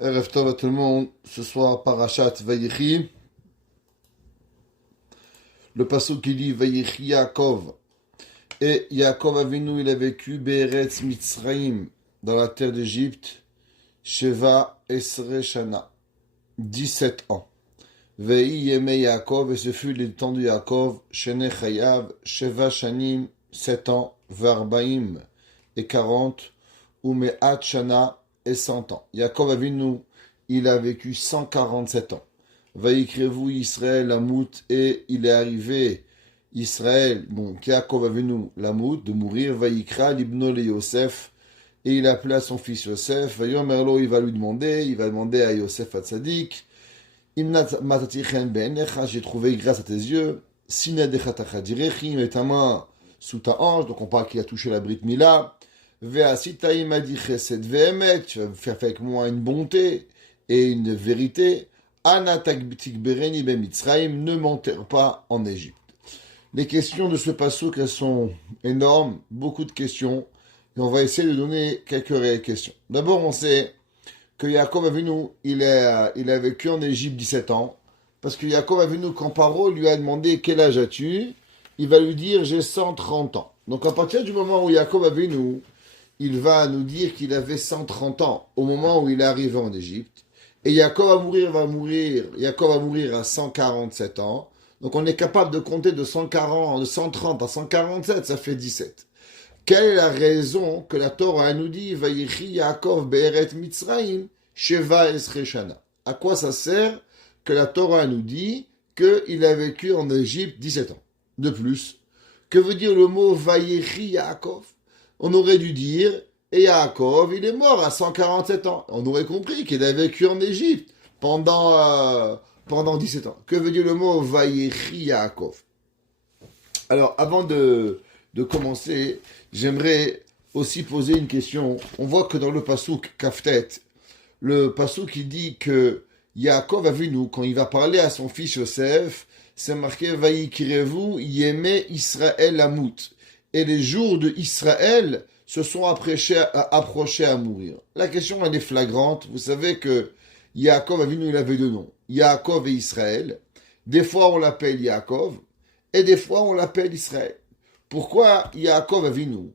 Erev Tov à tout le monde. Ce soir, Parashat Vayechi. Le passage qui dit Vayechi Yaakov. Et Yaakov Avinu, il a vécu Be'eretz Mitzraïm, dans la terre d'Égypte, Sheva Esre Shana, 17 ans. Vei Yemei Yaakov, et ce fut le temps de Yaakov, Shene Chayav, Sheva Shanim, 7 ans, Varbaim, et 40, Umeat Shana, et 100 ans. Yaakov Avinu, il a vécu 147 ans. Vaïkrevou Israël Lamout, et il est arrivé Israël, donc Yaakov Avinu Lamout, de mourir, Vaïkra Libno le Yosef, et il a appelé à son fils Yosef. Vayomerlo, il va demander à Yosef Hatzadik, Imnat matati chen be'enecha, j'ai trouvé grâce à tes yeux, Sinadechat achadirechi, mets ta main sous ta hanche, donc on parle qu'il a touché la Brit Mila. Ve'asita imadi chesed ve'emet, tu vas faire avec moi une bonté et une vérité. Anatak tikbereni be'mitzraim, ne m'enterre pas en Égypte. Les questions de ce passouk, elles sont énormes, beaucoup de questions, et on va essayer de donner quelques réelles questions. D'abord, on sait que Yaakov Avinu, il a vécu en Égypte 17 ans, parce que Yaakov Avinu, quand Paro lui a demandé quel âge as-tu, il va lui dire j'ai 130 ans. Donc à partir du moment où Yaakov Avinu, il va nous dire qu'il avait 130 ans au moment où il est arrivé en Égypte, et Yaakov va mourir à 147 ans. Donc on est capable de compter de 140, de 130 à 147, ça fait 17. Quelle est la raison que la Torah nous dit Vayechi Yaakov be'eret Mitzraim Sheva Esre Shana? À quoi ça sert que la Torah nous dit qu'il a vécu en Égypte 17 ans? De plus, que veut dire le mot Vayechi Yaakov? On aurait dû dire et Yaakov, il est mort à 147 ans. On aurait compris qu'il a vécu en Égypte pendant 17 ans. Que veut dire le mot Vayechi Yaakov? Alors, avant de commencer, j'aimerais aussi poser une question. On voit que dans le Passouk Kaftet, le Passouk il dit que Yaakov Avinu, quand il va parler à son fils Yosef, c'est marqué Vayikirevu Yeme Israël Amut. Et les jours de Israël se sont approchés à mourir. La question elle est flagrante. Vous savez que Yaakov Avinu il avait deux noms, Yaakov et Israël. Des fois on l'appelle Yaakov et des fois on l'appelle Israël. Pourquoi Yaakov Avinu,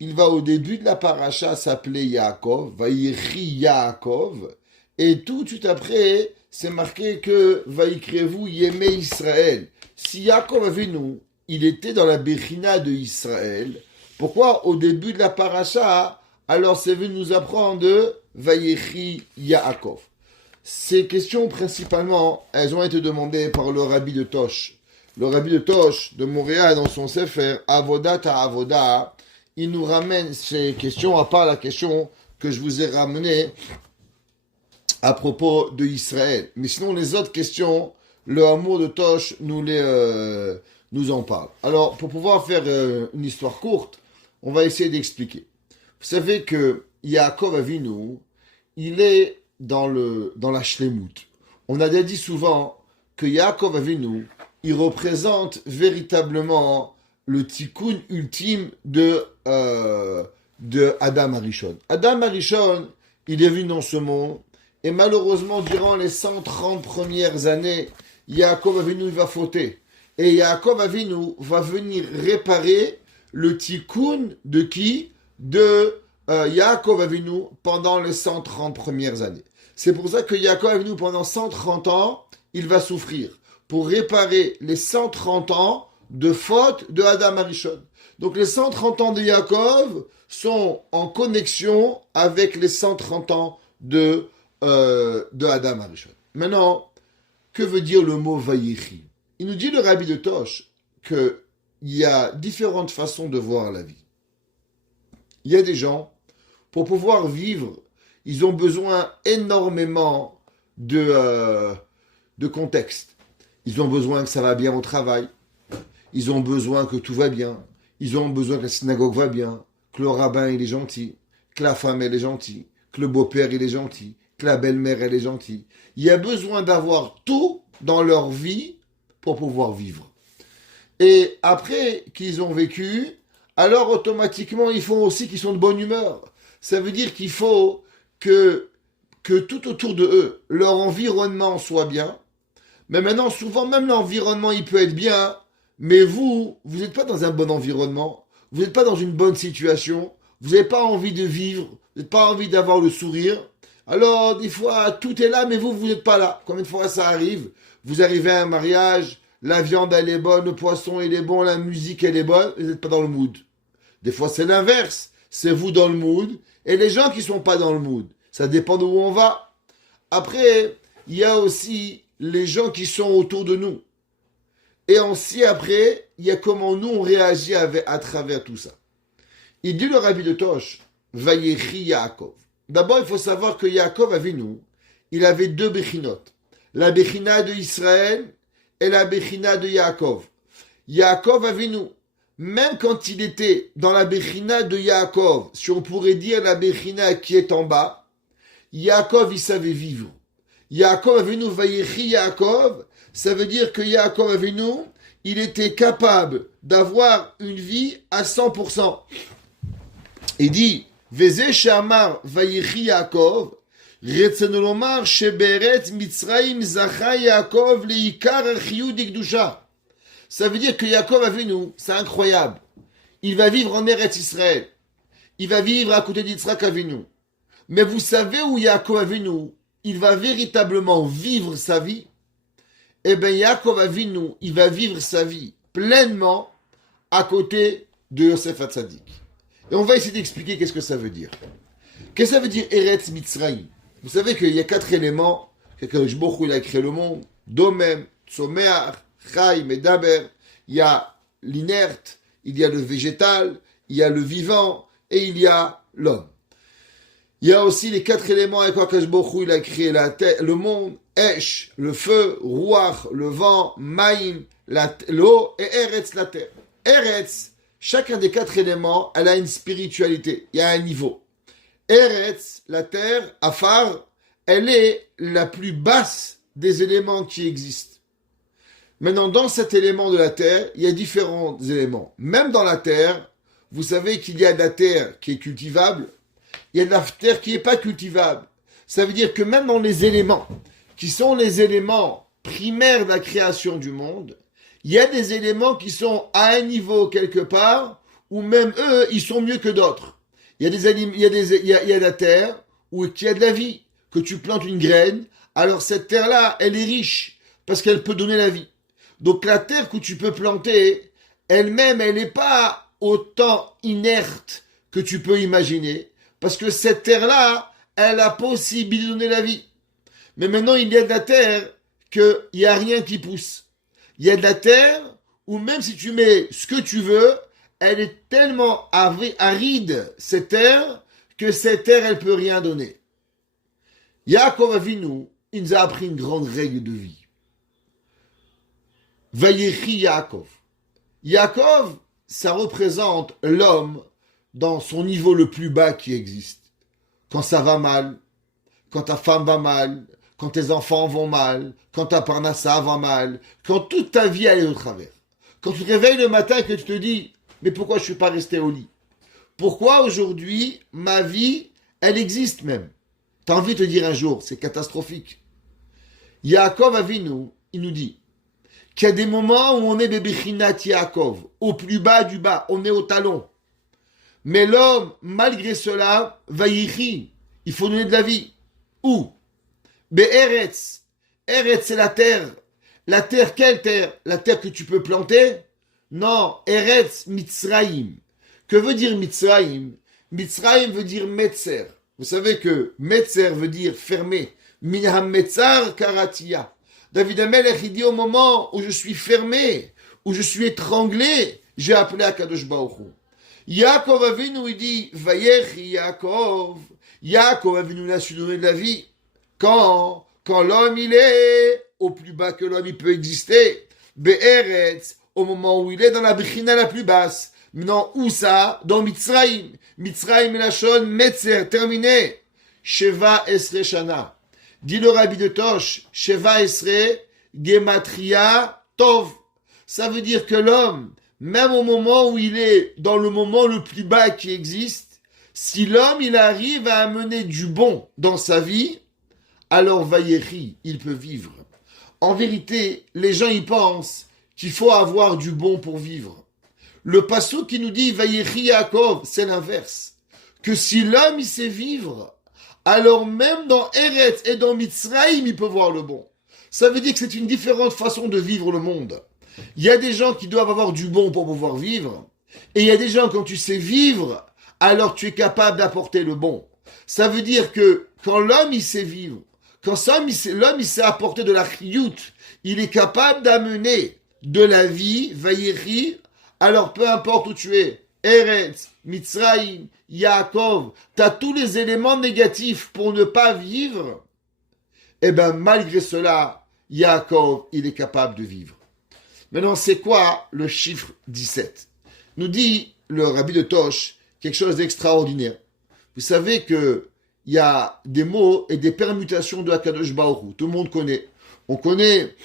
il va au début de la paracha s'appeler Yaakov, Vayechi Yaakov, et tout de suite après, c'est marqué que Vaïkrevou Yeme Israël. Si Yaakov Avinu, il était dans la Bechina de Israël, pourquoi au début de la paracha, alors c'est venu nous apprendre de Vayechi Yaakov? Ces questions, principalement, elles ont été demandées par le rabbi de Tosh. Le rabbi de Tosh de Montréal, dans son sefer Avodat à Avoda, il nous ramène ces questions, à part la question que je vous ai ramenée à propos de Israël. Mais sinon, les autres questions, le amour de Tosh nous en parle. Alors, pour pouvoir faire une histoire courte, on va essayer d'expliquer. Vous savez que Yaakov Avinu, il est dans la Shlemut. On a dit souvent que Yaakov Avinu, il représente véritablement le tikkun ultime de Adam Arishon. Adam Arishon, il est venu dans ce monde, et malheureusement, durant les 130 premières années, Yaakov Avinu va fauter. Et Yaakov Avinu va venir réparer le tikkun de qui? De Yaakov Avinu pendant les 130 premières années. C'est pour ça que Yaakov Avinu, pendant 130 ans, il va souffrir pour réparer les 130 ans de faute de Adam Arishon. Donc les 130 ans de Yaakov sont en connexion avec les 130 ans de Adam Arishon. Maintenant, que veut dire le mot Vayechi? Il nous dit le rabbi de Tosh qu'il y a différentes façons de voir la vie. Il y a des gens, pour pouvoir vivre, ils ont besoin énormément de contexte. Ils ont besoin que ça va bien au travail. Ils ont besoin que tout va bien. Ils ont besoin que la synagogue va bien, que le rabbin il est gentil, que la femme elle est gentille, que le beau-père il est gentil, que la belle-mère elle est gentille. Il y a besoin d'avoir tout dans leur vie pour pouvoir vivre. Et après qu'ils ont vécu, alors automatiquement ils font aussi qu'ils sont de bonne humeur. Ça veut dire qu'il faut que que tout autour de eux, leur environnement soit bien. Mais maintenant, souvent, même l'environnement, il peut être bien, mais vous n'êtes pas dans un bon environnement, vous n'êtes pas dans une bonne situation, vous n'avez pas envie de vivre, vous n'avez pas envie d'avoir le sourire. Alors, des fois, tout est là, mais vous n'êtes pas là. Combien de fois ça arrive? Vous arrivez à un mariage, la viande, elle est bonne, le poisson, il est bon, la musique, elle est bonne, vous n'êtes pas dans le mood. Des fois, c'est l'inverse. C'est vous dans le mood, et les gens qui sont pas dans le mood. Ça dépend de où on va. Après, il y a aussi les gens qui sont autour de nous. Et aussi après, il y a comment nous on réagit à travers tout ça. Il dit le rabbi de Tosh, Vayechi Yaakov. D'abord, il faut savoir que Yaakov Avinu, il avait deux Bechinot. La Bechina de Israël et la Bechina de Yaakov. Yaakov Avinu, même quand il était dans la Bechina de Yaakov, si on pourrait dire la Bechina qui est en bas, Yaakov, il savait vivre. Yaakov Avinu Vayechi Yaakov, ça veut dire que Yaakov Avinu, il était capable d'avoir une vie à 100%. Il dit, Veze Shamar Vayechi Yaakov, Retzenolomar Sheberet Mitzrayim Zacha Yaakov Leikar Archiyud Ikdusha. Ça veut dire que Yaakov Avinu, c'est incroyable. Il va vivre en Eretz Israël. Il va vivre à côté d'Yitzhak Avinu. Mais vous savez où Yaakov Avinu, il va véritablement vivre sa vie? Eh bien, Yaakov Avinu, il va vivre sa vie pleinement à côté de Yosef Hatzadik. Et on va essayer d'expliquer qu'est-ce que ça veut dire. Qu'est-ce que ça veut dire Eretz Mitzrayim? Vous savez qu'il y a 4 éléments. Qu'Akadosh Baruch Hu, il a créé le monde. Domem, Tzomeach, Chai, Medaber. Il y a l'inerte, il y a le végétal, il y a le vivant et il y a l'homme. Il y a aussi les 4 éléments avec quoi Akadosh Baruch Hu, il a créé le monde. Esh, le feu, Ruach, le vent, Maïm, l'eau et Eretz, la terre. Eretz, chacun des 4 éléments, elle a une spiritualité, il y a un niveau. Eretz, la terre, Afar, elle est la plus basse des éléments qui existent. Maintenant, dans cet élément de la terre, il y a différents éléments. Même dans la terre, vous savez qu'il y a de la terre qui est cultivable, il y a de la terre qui n'est pas cultivable. Ça veut dire que même dans les éléments, qui sont les éléments primaires de la création du monde, il y a des éléments qui sont à un niveau quelque part, où même eux, ils sont mieux que d'autres. Il y a la terre où il y a de la vie. Que tu plantes une graine, alors cette terre-là, elle est riche, parce qu'elle peut donner la vie. Donc la terre que tu peux planter, elle-même, elle n'est pas autant inerte que tu peux imaginer, parce que cette terre-là, elle a possibilité de donner la vie. Mais maintenant, il y a de la terre qu'il n'y a rien qui pousse. Il y a de la terre où même si tu mets ce que tu veux, elle est tellement aride, cette terre, que cette terre, elle ne peut rien donner. Yaakov Avinu, il nous a appris une grande règle de vie. Vayechi Yaakov. Yaakov, ça représente l'homme dans son niveau le plus bas qui existe. Quand ça va mal, quand ta femme va mal, quand tes enfants vont mal, quand ta parnassa va mal, quand toute ta vie elle est au travers. Quand tu te réveilles le matin et que tu te dis, mais pourquoi je ne suis pas resté au lit? Pourquoi aujourd'hui, ma vie, elle existe même? Tu as envie de te dire un jour, c'est catastrophique. Yaakov Avinu, il nous dit qu'il y a des moments où on est Bebechinat Yaakov, au plus bas du bas, on est au talon. Mais l'homme, malgré cela, Vayechi, il faut donner de la vie. Où? Be'eretz. Eretz, c'est la terre. La terre, quelle terre? La terre que tu peux planter? Non, Eretz Mitzrayim. Que veut dire Mitzrayim? Mitzrayim veut dire Metzer. Vous savez que Metzer veut dire fermé. Minham Metzar Karatia. David Amelech, il dit au moment où je suis fermé, où je suis étranglé, j'ai appelé à Kadosh Baruch Hu. Yaakov Avinu, il dit, Vayechi Yaakov. Yaakov Avinu a su donner de la vie. Quand l'homme, il est au plus bas que l'homme, il peut exister. Be'eretz, au moment où il est dans la Bechina la plus basse. Maintenant, où ça? Dans Mitzrayim. Mitzrayim et la Shon, Metzer, terminé. Sheva Esre Shana. Dit le rabbi de Tosh, Sheva Esre, Gematria, Tov. Ça veut dire que l'homme, même au moment où il est dans le moment le plus bas qui existe, si l'homme, il arrive à amener du bon dans sa vie, alors Vayechi, il peut vivre. En vérité, les gens y pensent qu'il faut avoir du bon pour vivre. Le passage qui nous dit Vayechi Yaakov, c'est l'inverse. Que si l'homme il sait vivre, alors même dans Eretz et dans Mitzrayim, il peut voir le bon. Ça veut dire que c'est une différente façon de vivre le monde. Il y a des gens qui doivent avoir du bon pour pouvoir vivre, et il y a des gens, quand tu sais vivre, alors tu es capable d'apporter le bon. Ça veut dire que quand l'homme il sait vivre, quand l'homme il sait apporter de la chiyut, il est capable d'amener de la vie, Vayechi, alors peu importe où tu es, Eretz, Mitzrayim, Yaakov, tu as tous les éléments négatifs pour ne pas vivre, et bien malgré cela, Yaakov, il est capable de vivre. Maintenant, c'est quoi le chiffre 17? Nous dit le rabbi de Tosh quelque chose d'extraordinaire. Vous savez que il y a des mots et des permutations de Hakadosh Baruch Hu. Tout le monde connaît. On connaît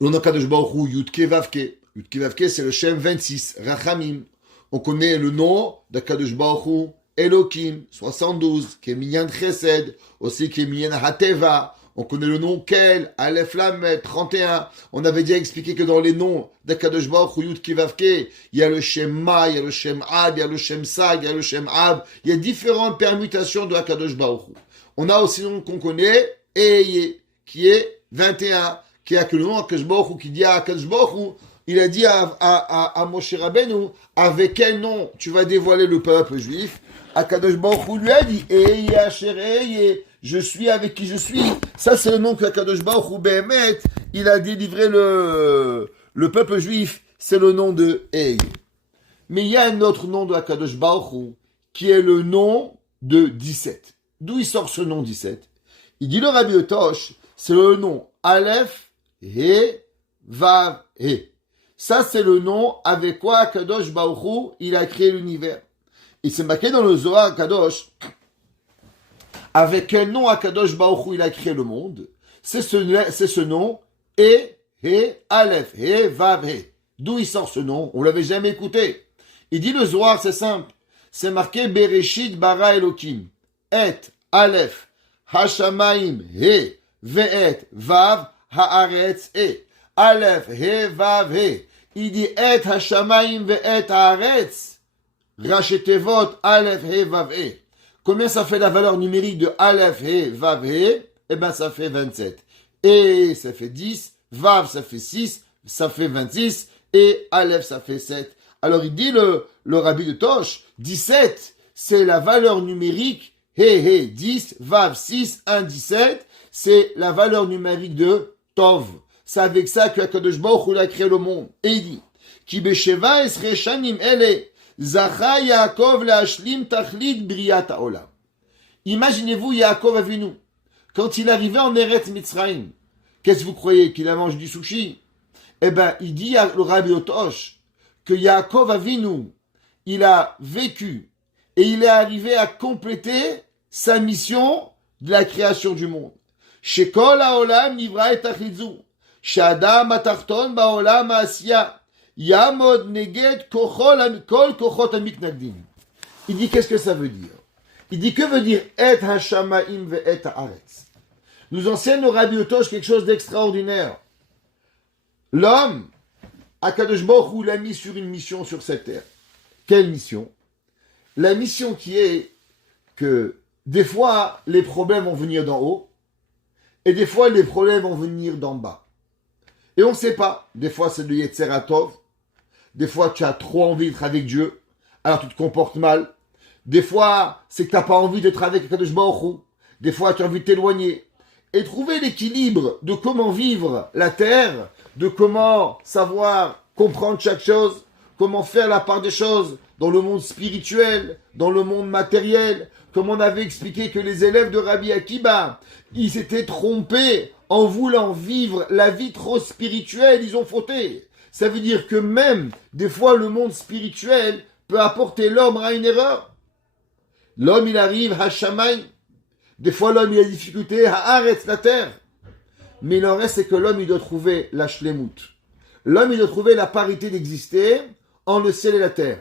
le nom Hakadosh Baruch Hu, Yudke Vavke. Yudke Vavke, c'est le Shem 26, Rachamim. On connaît le nom d'Hakadosh Baruch Hu, Elohim, 72, qui est Minyan Chesed, aussi qui est Minyan Hateva. On connaît le nom Kel, Aleph Lamed, 31. On avait déjà expliqué que dans les noms d'Akadosh Baruch Hu, Yud Kivavke, il y a le Shem Ma, il y a le Shem Ab, il y a le Shem Sag, il y a le Shem Ab. Il y a différentes permutations de Akadosh Baruch Hu. On a aussi le nom qu'on connaît, Eye, qui est 21, qui a que le nom d'Akadosh Baruch Hu, qui dit à Akadosh Baruch Hu, il a dit à Moshe Rabbeinu, avec quel nom tu vas dévoiler le peuple juif? Akadosh Baruch Hu lui a dit, Eye Asher Eye, je suis avec qui je suis. Ça, c'est le nom que Akadosh Baruch Hu Behemet, il a délivré le peuple juif. C'est le nom de Ey. Mais il y a un autre nom de Akadosh Baruch Hu, qui est le nom de 17. D'où il sort ce nom 17? Il dit le Rabbi Otosh, c'est le nom Aleph, He, Vav, He. Ça, c'est le nom avec quoi Akadosh Baruch Hu, il a créé l'univers. Et c'est marqué dans le Zohar Akadosh, avec quel nom Akadosh Baruch Hu il a créé le monde? C'est ce nom, E, He, Aleph, He, Vav, He. D'où il sort ce nom? On l'avait jamais écouté. Il dit le Zohar, c'est simple. C'est marqué Bereshit bara Elokim. Et, Aleph, Hashamayim, He, Ve'et, Vav, Haaretz, E. Aleph, He, Vav, He. Il dit Et, Hashamayim, Ve'et, Haaretz. Rachetevot, Aleph, He, Vav, He. Combien ça fait la valeur numérique de Aleph, He, Vav, He? Eh bien, ça fait 27. Et ça fait 10. Vav, ça fait 6. Ça fait 26. Et Aleph, ça fait 7. Alors, il dit le rabbi de Tosh, 17, c'est la valeur numérique. He, 10. Vav, 6. 1, 17. C'est la valeur numérique de Tov. C'est avec ça que Akadosh Baruch Hu a créé le monde. Et il dit, Ki besheva esre shanim ele. Zacha Yaakov la'ashlim tachlit briat ha'olam. Imaginez-vous Yaakov Avinu, quand il arrivait en Eretz Mitzrayim, qu'est-ce que vous croyez, qu'il a mangé du sushi? Eh ben, il dit à le Rabbi Otosh que Yaakov Avinu, il a vécu et il est arrivé à compléter sa mission de la création du monde. Shekol ha'olam nivra et achidzu, sh'adam atachton ba'olam ha'asiya. Yamod neged kol kochot amiknagdim. Il dit qu'est-ce que ça veut dire? Il dit que veut dire et hashamaim ve et haaretz. Nous enseigne le Rabbi Otosh quelque chose d'extraordinaire. L'homme, Akadosh Baruch Hu l'a mis sur une mission sur cette terre. Quelle mission? La mission qui est que des fois les problèmes vont venir d'en haut et des fois les problèmes vont venir d'en bas. Et on ne sait pas. Des fois c'est le Yetzer HaTov. Des fois, tu as trop envie d'être avec Dieu, alors tu te comportes mal. Des fois, c'est que tu n'as pas envie d'être avec Akadosh Baruch Hu. Des fois, tu as envie de t'éloigner. Et trouver l'équilibre de comment vivre la terre, de comment savoir comprendre chaque chose, comment faire la part des choses dans le monde spirituel, dans le monde matériel, comme on avait expliqué que les élèves de Rabbi Akiba, ils s'étaient trompés en voulant vivre la vie trop spirituelle, ils ont fauté. Ça veut dire que même, des fois, le monde spirituel peut apporter l'homme à une erreur. L'homme, il arrive à Shamaï. Des fois, l'homme, il a des difficultés à arrêter la terre. Mais il en reste, c'est que l'homme, il doit trouver la shlemut. L'homme, il doit trouver la parité d'exister en le ciel et la terre.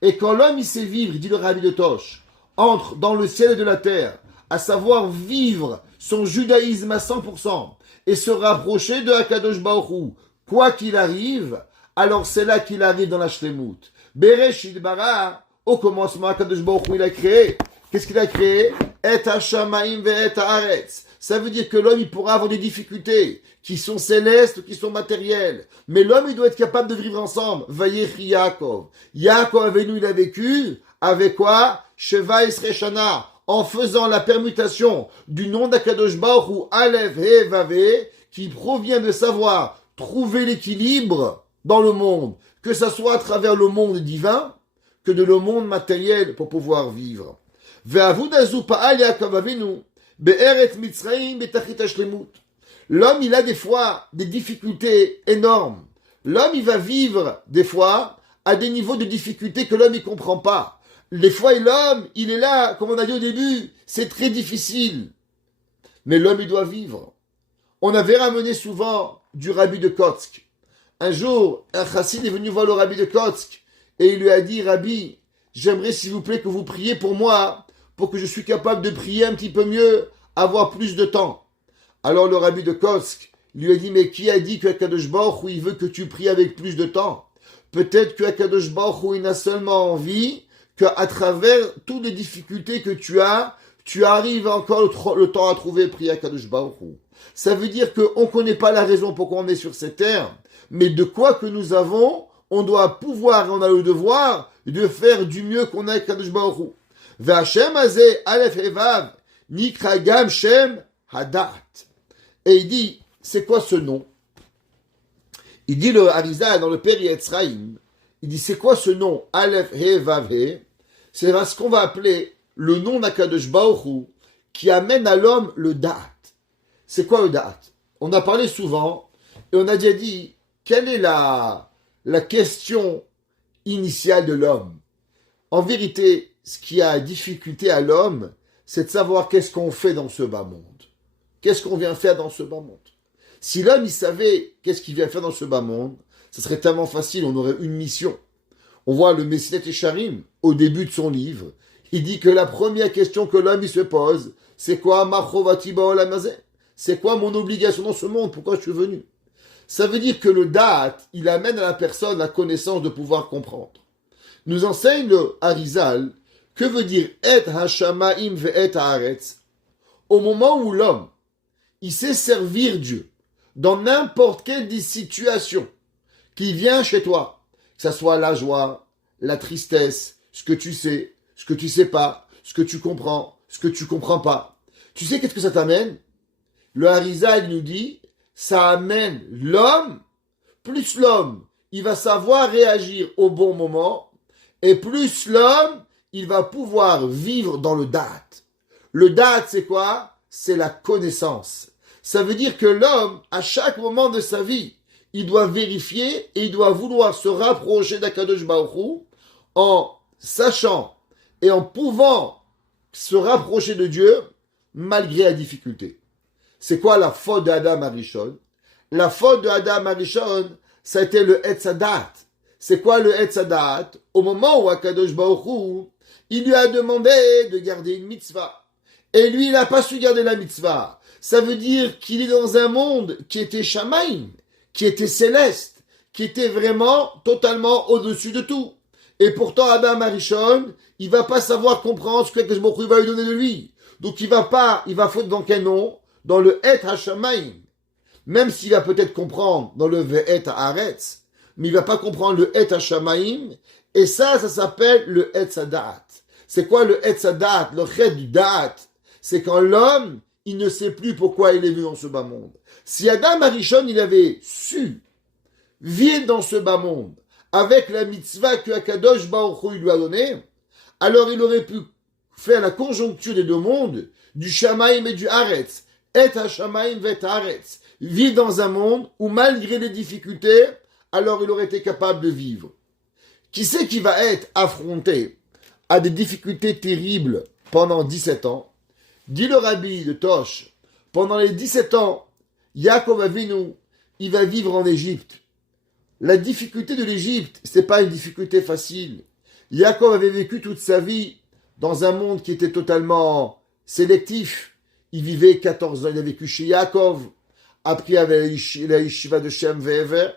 Et quand l'homme, il sait vivre, il dit le Rabbi de Tosh, entre dans le ciel et de la terre, à savoir vivre son judaïsme à 100% et se rapprocher de Akadosh Baruch Hu, quoi qu'il arrive, alors c'est là qu'il arrive dans la Shlemut. Bereshit bara, au commencement, Akadosh Baruch Hu, il a créé. Qu'est-ce qu'il a créé? Et hashamaim ve'et haaretz. Ça veut dire que l'homme, il pourra avoir des difficultés qui sont célestes ou qui sont matérielles. Mais l'homme, il doit être capable de vivre ensemble. Vayechi Yaakov. Yaakov Avinu, il a vécu avec quoi? Sheva Esrei Shana. En faisant la permutation du nom d'Akadosh Baruch Hu, Aleph He Vavé, qui provient de savoir trouver l'équilibre dans le monde, que ça soit à travers le monde divin, que de le monde matériel pour pouvoir vivre. Ve'avudazu pa'al Yaakov Avinu. L'homme, il a des fois des difficultés énormes. L'homme, il va vivre des fois à des niveaux de difficulté que l'homme ne comprend pas. Des fois, l'homme, il est là, comme on a dit au début, c'est très difficile. Mais l'homme, il doit vivre. On avait ramené souvent du rabbi de Kotsk. Un jour, un chassid est venu voir le rabbi de Kotsk et il lui a dit, Rabbi, j'aimerais s'il vous plaît que vous priez pour moi, pour que je suis capable de prier un petit peu mieux, avoir plus de temps. Alors le rabbi de Kotsk lui a dit, mais qui a dit que Akadosh Baruch Hu, il veut que tu pries avec plus de temps? Peut-être que Akadosh Baruch Hu, il n'a seulement envie qu'à travers toutes les difficultés que tu arrives encore le temps à trouver prier Akadosh Baruch Hu. Ça veut dire qu'on ne connaît pas la raison pourquoi on est sur cette terre, mais de quoi que nous avons, on doit pouvoir et on a le devoir de faire du mieux qu'on a avec Akadosh Baruch Hu. V'Hashem azeh Aleph Evav Nikra Gam Shem Hadat. Et il dit, c'est quoi ce nom? Il dit le Harizal dans le Peri Etzraïm, il dit, c'est quoi ce nom? Aleph Evav He. C'est ce qu'on va appeler le nom d'Akadosh Baruch Hu qui amène à l'homme le Da'at. C'est quoi le Da'at? On a parlé souvent et on a déjà dit, quelle est la question initiale de l'homme? En vérité, ce qui a difficulté à l'homme, c'est de savoir qu'est-ce qu'on fait dans ce bas monde. Qu'est-ce qu'on vient faire dans ce bas monde? Si l'homme, il savait qu'est-ce qu'il vient faire dans ce bas monde, ça serait tellement facile, on aurait une mission. On voit le Messilat Yesharim, au début de son livre, il dit que la première question que l'homme, il se pose, c'est quoi ma chovati ba'olam hazeh? C'est quoi mon obligation dans ce monde? Pourquoi je suis venu? Ça veut dire que le da'at, il amène à la personne la connaissance de pouvoir comprendre. Nous enseigne le Harizal, que veut dire et hashamaim ve'et haaretz? Au moment où l'homme, il sait servir Dieu, dans n'importe quelle des situations qui vient chez toi, que ça soit la joie, la tristesse, ce que tu sais pas, ce que tu comprends, ce que tu comprends pas. Tu sais qu'est-ce que ça t'amène? Le Harizal nous dit, ça amène l'homme, plus l'homme, il va savoir réagir au bon moment, et plus l'homme, il va pouvoir vivre dans le Da'at. Le Da'at, c'est quoi? C'est la connaissance. Ça veut dire que l'homme, à chaque moment de sa vie, il doit vérifier et il doit vouloir se rapprocher d'Akadosh Baruch Hu en sachant et en pouvant se rapprocher de Dieu malgré la difficulté. C'est quoi la faute d'Adam Arishon? La faute d'Adam Arishon, ça a été le Etz Hadat. C'est quoi le Etz Hadat? Au moment où Akadosh Baruch Hu, il lui a demandé de garder une mitzvah. Et lui, il n'a pas su garder la mitzvah. Ça veut dire qu'il est dans un monde qui était shamaïm, qui était céleste, qui était vraiment totalement au-dessus de tout. Et pourtant, Adam Arishon, il va pas savoir comprendre ce que Akadosh Baruch Hu va lui donner de lui. Donc il va faute dans quel nom? Dans le Et HaShamayim. Même s'il va peut-être comprendre dans le Ve'et Haaretz, mais il va pas comprendre le Et HaShamayim. Et ça s'appelle le Etz Hadat. C'est quoi le Etz Hadat? Le Chet du Da'at. C'est quand l'homme, il ne sait plus pourquoi il est venu dans ce bas monde. Si Adam Arishon, il avait su vivre dans ce bas monde avec la mitzvah que Akadosh Baruch Hu lui a donnée, alors il aurait pu faire la conjoncture des deux mondes, du Shamaim et du Haaretz, et HaShamaim vet Haaretz, vivre dans un monde où malgré les difficultés, alors il aurait été capable de vivre. Qui c'est qui va être affronté à des difficultés terribles pendant 17 ans? Dit le rabbi de Tosh, pendant les 17 ans, Yaakov Avinu, il va vivre en Égypte. La difficulté de l'Égypte, c'est pas une difficulté facile. Yaakov avait vécu toute sa vie dans un monde qui était totalement sélectif. il vivait 14 ans, il a vécu chez Yaakov. Après, il y avait la yeshiva de Shem Ve'ever.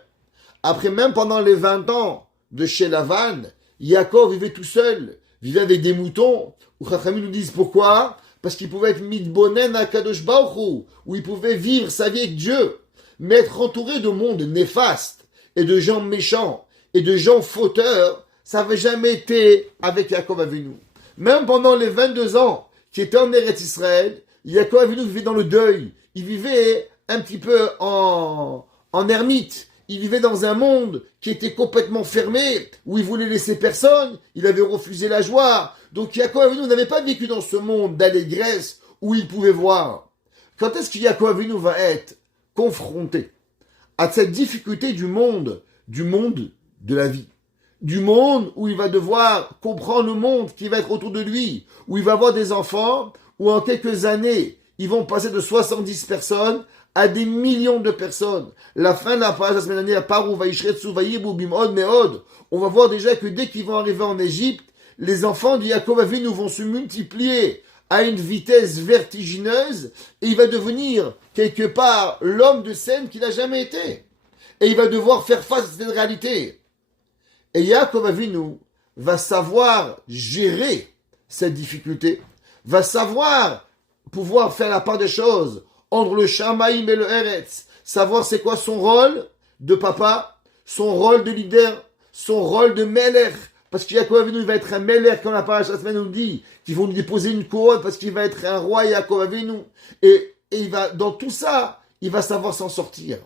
Après, même pendant les 20 ans de chez Lavan, Yaakov vivait tout seul, vivait avec des moutons. Où Chachamim nous disent pourquoi? Parce qu'il pouvait être mitbonen à Kadosh Baruch Hu, où il pouvait vivre sa vie avec Dieu. Mais être entouré de monde néfaste, et de gens méchants, et de gens fauteurs, ça n'avait jamais été avec Yaakov Avinu. Même pendant les 22 ans qui étaient en Eretz Israël, Yaakov Avinu vivait dans le deuil. Il vivait un petit peu en ermite. Il vivait dans un monde qui était complètement fermé, où il voulait laisser personne. Il avait refusé la joie. Donc Yaakov Avinu n'avait pas vécu dans ce monde d'allégresse où il pouvait voir. Quand est-ce que Yaakov Avinu va être confronté à cette difficulté du monde de la vie, du monde où il va devoir comprendre le monde qui va être autour de lui, où il va avoir des enfants, où en quelques années, ils vont passer de 70 personnes à des millions de personnes. La fin de la page la semaine dernière, Parou, Vaishretsu, Vayibu, Bimod, Meod, on va voir déjà que dès qu'ils vont arriver en Égypte, les enfants de Yaakov Avinu vont se multiplier à une vitesse vertigineuse et il va devenir quelque part l'homme de scène qu'il n'a jamais été. Et il va devoir faire face à cette réalité. Et Yaakov Avinu va savoir gérer cette difficulté, va savoir pouvoir faire la part des choses entre le Shamaïm et le Eretz, savoir c'est quoi son rôle de papa, son rôle de leader, son rôle de Melech, parce que Yaakov Avinu va être un Melech, comme la paracha la semaine nous dit, qui vont lui déposer une couronne parce qu'il va être un roi Yaakov Avinu. Et il va, dans tout ça, il va savoir s'en sortir.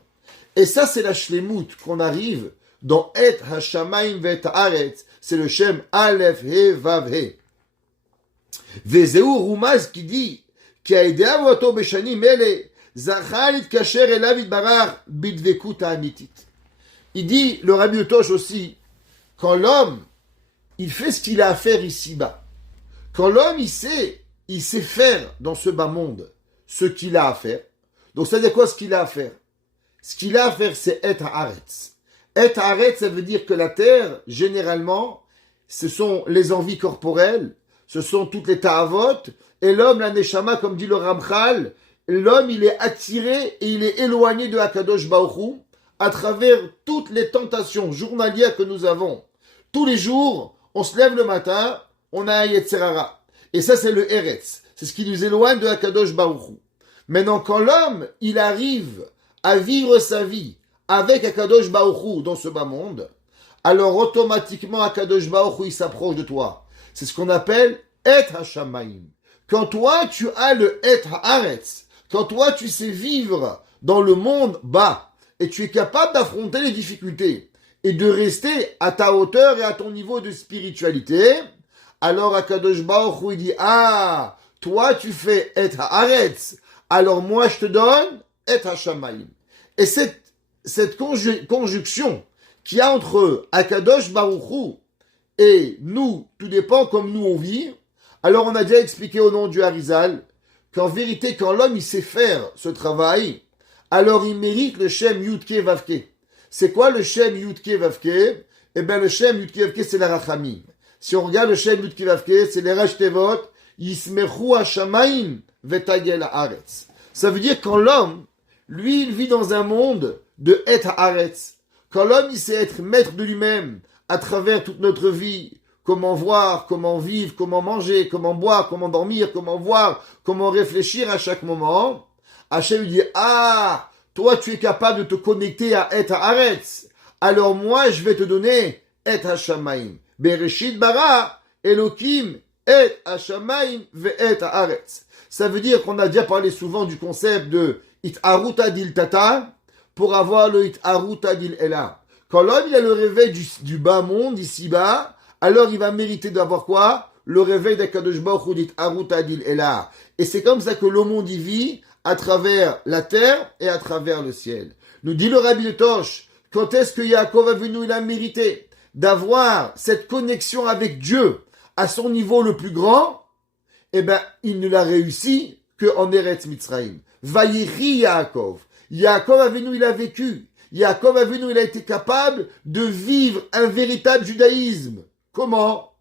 Et ça, c'est la shlemut qu'on arrive dans Et HaShamayim Ve'et Haaretz. C'est le Shem Aleph He Vav He. Vezeu Rumaz qui dit Ki'aidea Voto Beshani Mele Zachar Itkasher Elav Itbarach Bidvekut Ha'amitit. Il dit, le Rabbi Tosh aussi, quand l'homme, il fait ce qu'il a à faire ici-bas, quand l'homme, il sait faire dans ce bas monde ce qu'il a à faire. Donc, ça veut dire quoi ce qu'il a à faire? Ce qu'il a à faire, c'est Et Haaretz. Et Haaretz, ça veut dire que la terre, généralement, ce sont les envies corporelles, ce sont toutes les ta'avot, et l'homme, la neshama, comme dit le Ramchal, l'homme, il est attiré et il est éloigné de Hakadosh Baruch Hu à travers toutes les tentations journalières que nous avons. Tous les jours, on se lève le matin, on a un Yetzer Hara. Et ça, c'est le Eretz. C'est ce qui nous éloigne de Hakadosh Baruch Hu. Maintenant, quand l'homme, il arrive à vivre sa vie avec Hakadosh Baruch Hu dans ce bas monde, alors automatiquement Hakadosh Baruch Hu, il s'approche de toi. C'est ce qu'on appelle Et HaShamayim. Quand toi, tu as le Et Haaretz, quand toi, tu sais vivre dans le monde bas, et tu es capable d'affronter les difficultés, et de rester à ta hauteur et à ton niveau de spiritualité, alors Hakadosh Baruch Hu, il dit, ah, toi, tu fais Et Haaretz, alors moi, je te donne Et HaShamayim. Et cette conjonction qu'il y a entre Hakadosh Baruch Hu et nous, tout dépend comme nous on vit. Alors on a déjà expliqué au nom du Harizal qu'en vérité, quand l'homme il sait faire ce travail, alors il mérite le Shem Yudke Vavke. C'est quoi le Shem Yudke Vavke? Eh bien le Shem Yudke Vavke c'est la Rachamim. Si on regarde le Shem Yudke Vavke, c'est les Rachtevot, Yismechu HaShamayim Vetagel Haaretz. Ça veut dire quand l'homme, lui, il vit dans un monde de Et Haaretz. Quand l'homme, il sait être maître de lui-même à travers toute notre vie, comment voir, comment vivre, comment manger, comment boire, comment dormir, comment voir, comment réfléchir à chaque moment, Hachem lui dit, ah, toi, tu es capable de te connecter à Et Haaretz. Alors moi, je vais te donner Et HaShamayim. Bereshit bara Elokim Et HaShamayim ve'et Haaretz. Ça veut dire qu'on a déjà parlé souvent du concept de It'aruta dil tata pour avoir le It'aruta dil ela. Quand l'homme il a le réveil du bas monde, ici-bas, alors il va mériter d'avoir quoi? Le réveil d'Akadosh Baruch Hu d'It'aruta dil ela. Et c'est comme ça que le monde y vit à travers la terre et à travers le ciel. Nous dit le Rabbi de Tosh, quand est-ce que Yaakov Avinu il a mérité d'avoir cette connexion avec Dieu à son niveau le plus grand? Eh ben, il ne l'a réussi qu'en Eretz Mitzrayim. Vayichi Yaakov. Yaakov Avinu, il a vécu. Yaakov Avinu, il a été capable de vivre un véritable judaïsme. Comment?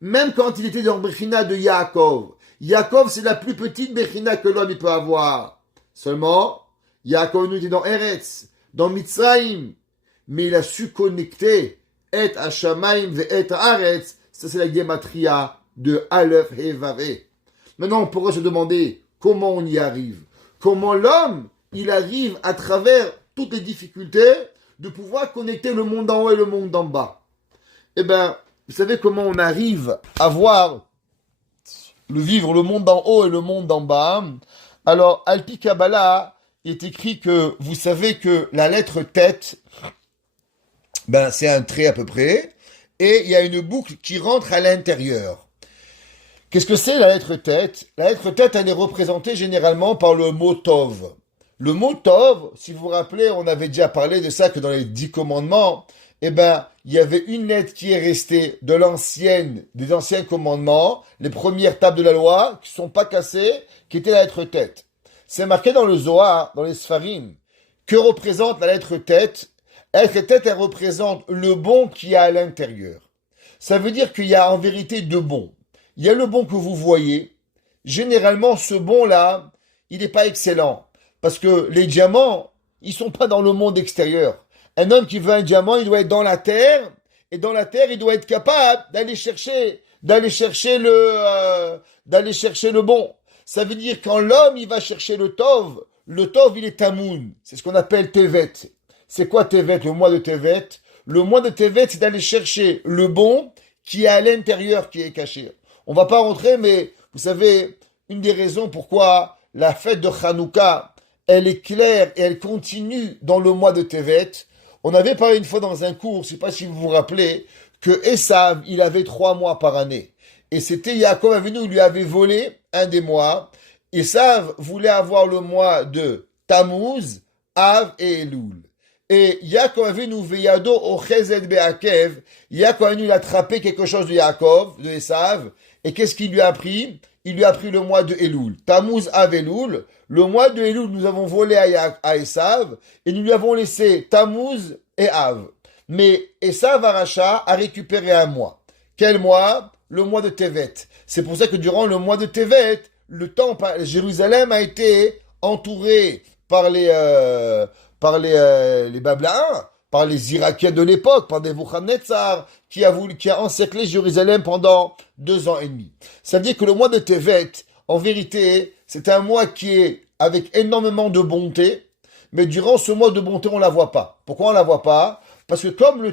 Même quand il était dans le Bechina de Yaakov, Yaakov, c'est la plus petite Bechina que l'homme il peut avoir. Seulement, Yaakov nous dit dans Eretz, dans Mitzrayim, mais il a su connecter Et Hashamaim ve Et Haaretz. Ça, c'est la gematria de Aleph et Vavé. Maintenant, on pourrait se demander comment on y arrive. Comment l'homme, il arrive à travers toutes les difficultés de pouvoir connecter le monde d'en haut et le monde d'en bas. Eh bien, vous savez comment on arrive à voir vivre le monde d'en haut et le monde d'en bas. Alors, Alpi Kabbalah, il est écrit que vous savez que la lettre tête, ben, c'est un trait à peu près, et il y a une boucle qui rentre à l'intérieur. Qu'est-ce que c'est la lettre tête? La lettre tête, elle est représentée généralement par le mot Tov. Le mot Tov, si vous vous rappelez, on avait déjà parlé de ça que dans les 10 commandements, eh ben, il y avait une lettre qui est restée des anciens commandements, les premières tables de la loi, qui sont pas cassées, qui était la lettre tête. C'est marqué dans le Zohar, dans les Sfarim, que représente la lettre tête. La lettre tête, elle représente le bon qu'il y a à l'intérieur. Ça veut dire qu'il y a en vérité deux bons. Il y a le bon que vous voyez. Généralement, ce bon-là, il n'est pas excellent. Parce que les diamants, ils sont pas dans le monde extérieur. Un homme qui veut un diamant, il doit être dans la terre. Et dans la terre, il doit être capable d'aller chercher le bon. Ça veut dire quand l'homme, il va chercher le Tov, il est Tamoun. C'est ce qu'on appelle Tevet. C'est quoi Tevet, le mois de Tevet? Le mois de Tevet, c'est d'aller chercher le bon qui est à l'intérieur, qui est caché. On va pas rentrer, mais vous savez, une des raisons pourquoi la fête de Hanouka, elle est claire et elle continue dans le mois de Tevet. On avait parlé une fois dans un cours, je sais pas si vous vous rappelez, que Esav, il avait 3 mois par année. Et c'était Yaakov Avinu, il lui avait volé un des mois. Esav voulait avoir le mois de Tammuz, Av et Elul. Et Yaakov Avinu veyado o chesed be'akev. Yaakov Avinu, il a attrapé quelque chose de Yaakov, de Esav. Et qu'est-ce qu'il lui a pris? Il lui a pris le mois de Elul. Tammuz, Av, Elul. Le mois de Elul, nous avons volé à Esav. Et nous lui avons laissé Tammuz et Av. Mais Esav Aracha a récupéré un mois. Quel mois? Le mois de Tevet. C'est pour ça que durant le mois de Tevet, le temple, Jérusalem a été entouré par les Babyloniens, par les Irakiens de l'époque, par Nebuchadnezzar, qui a encerclé Jérusalem pendant 2 ans et demi. Ça veut dire que le mois de Tevet, en vérité, c'est un mois qui est avec énormément de bonté, mais durant ce mois de bonté, on la voit pas. Pourquoi on la voit pas? Parce que comme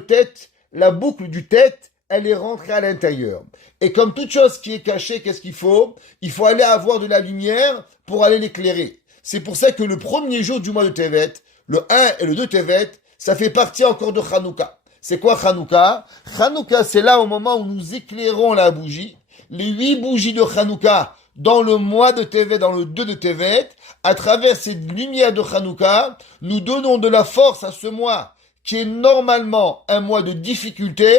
la boucle du tête, elle est rentrée à l'intérieur. Et comme toute chose qui est cachée, qu'est-ce qu'il faut? Il faut aller avoir de la lumière pour aller l'éclairer. C'est pour ça que le premier jour du mois de Tevet, le 1 et le 2 Tevet, ça fait partie encore de Hanouka. C'est quoi Hanouka? Hanouka, c'est là au moment où nous éclairons la bougie. Les 8 bougies de Hanouka dans le mois de Tevet, dans le 2 de Tevet, à travers cette lumière de Hanouka, nous donnons de la force à ce mois qui est normalement un mois de difficulté,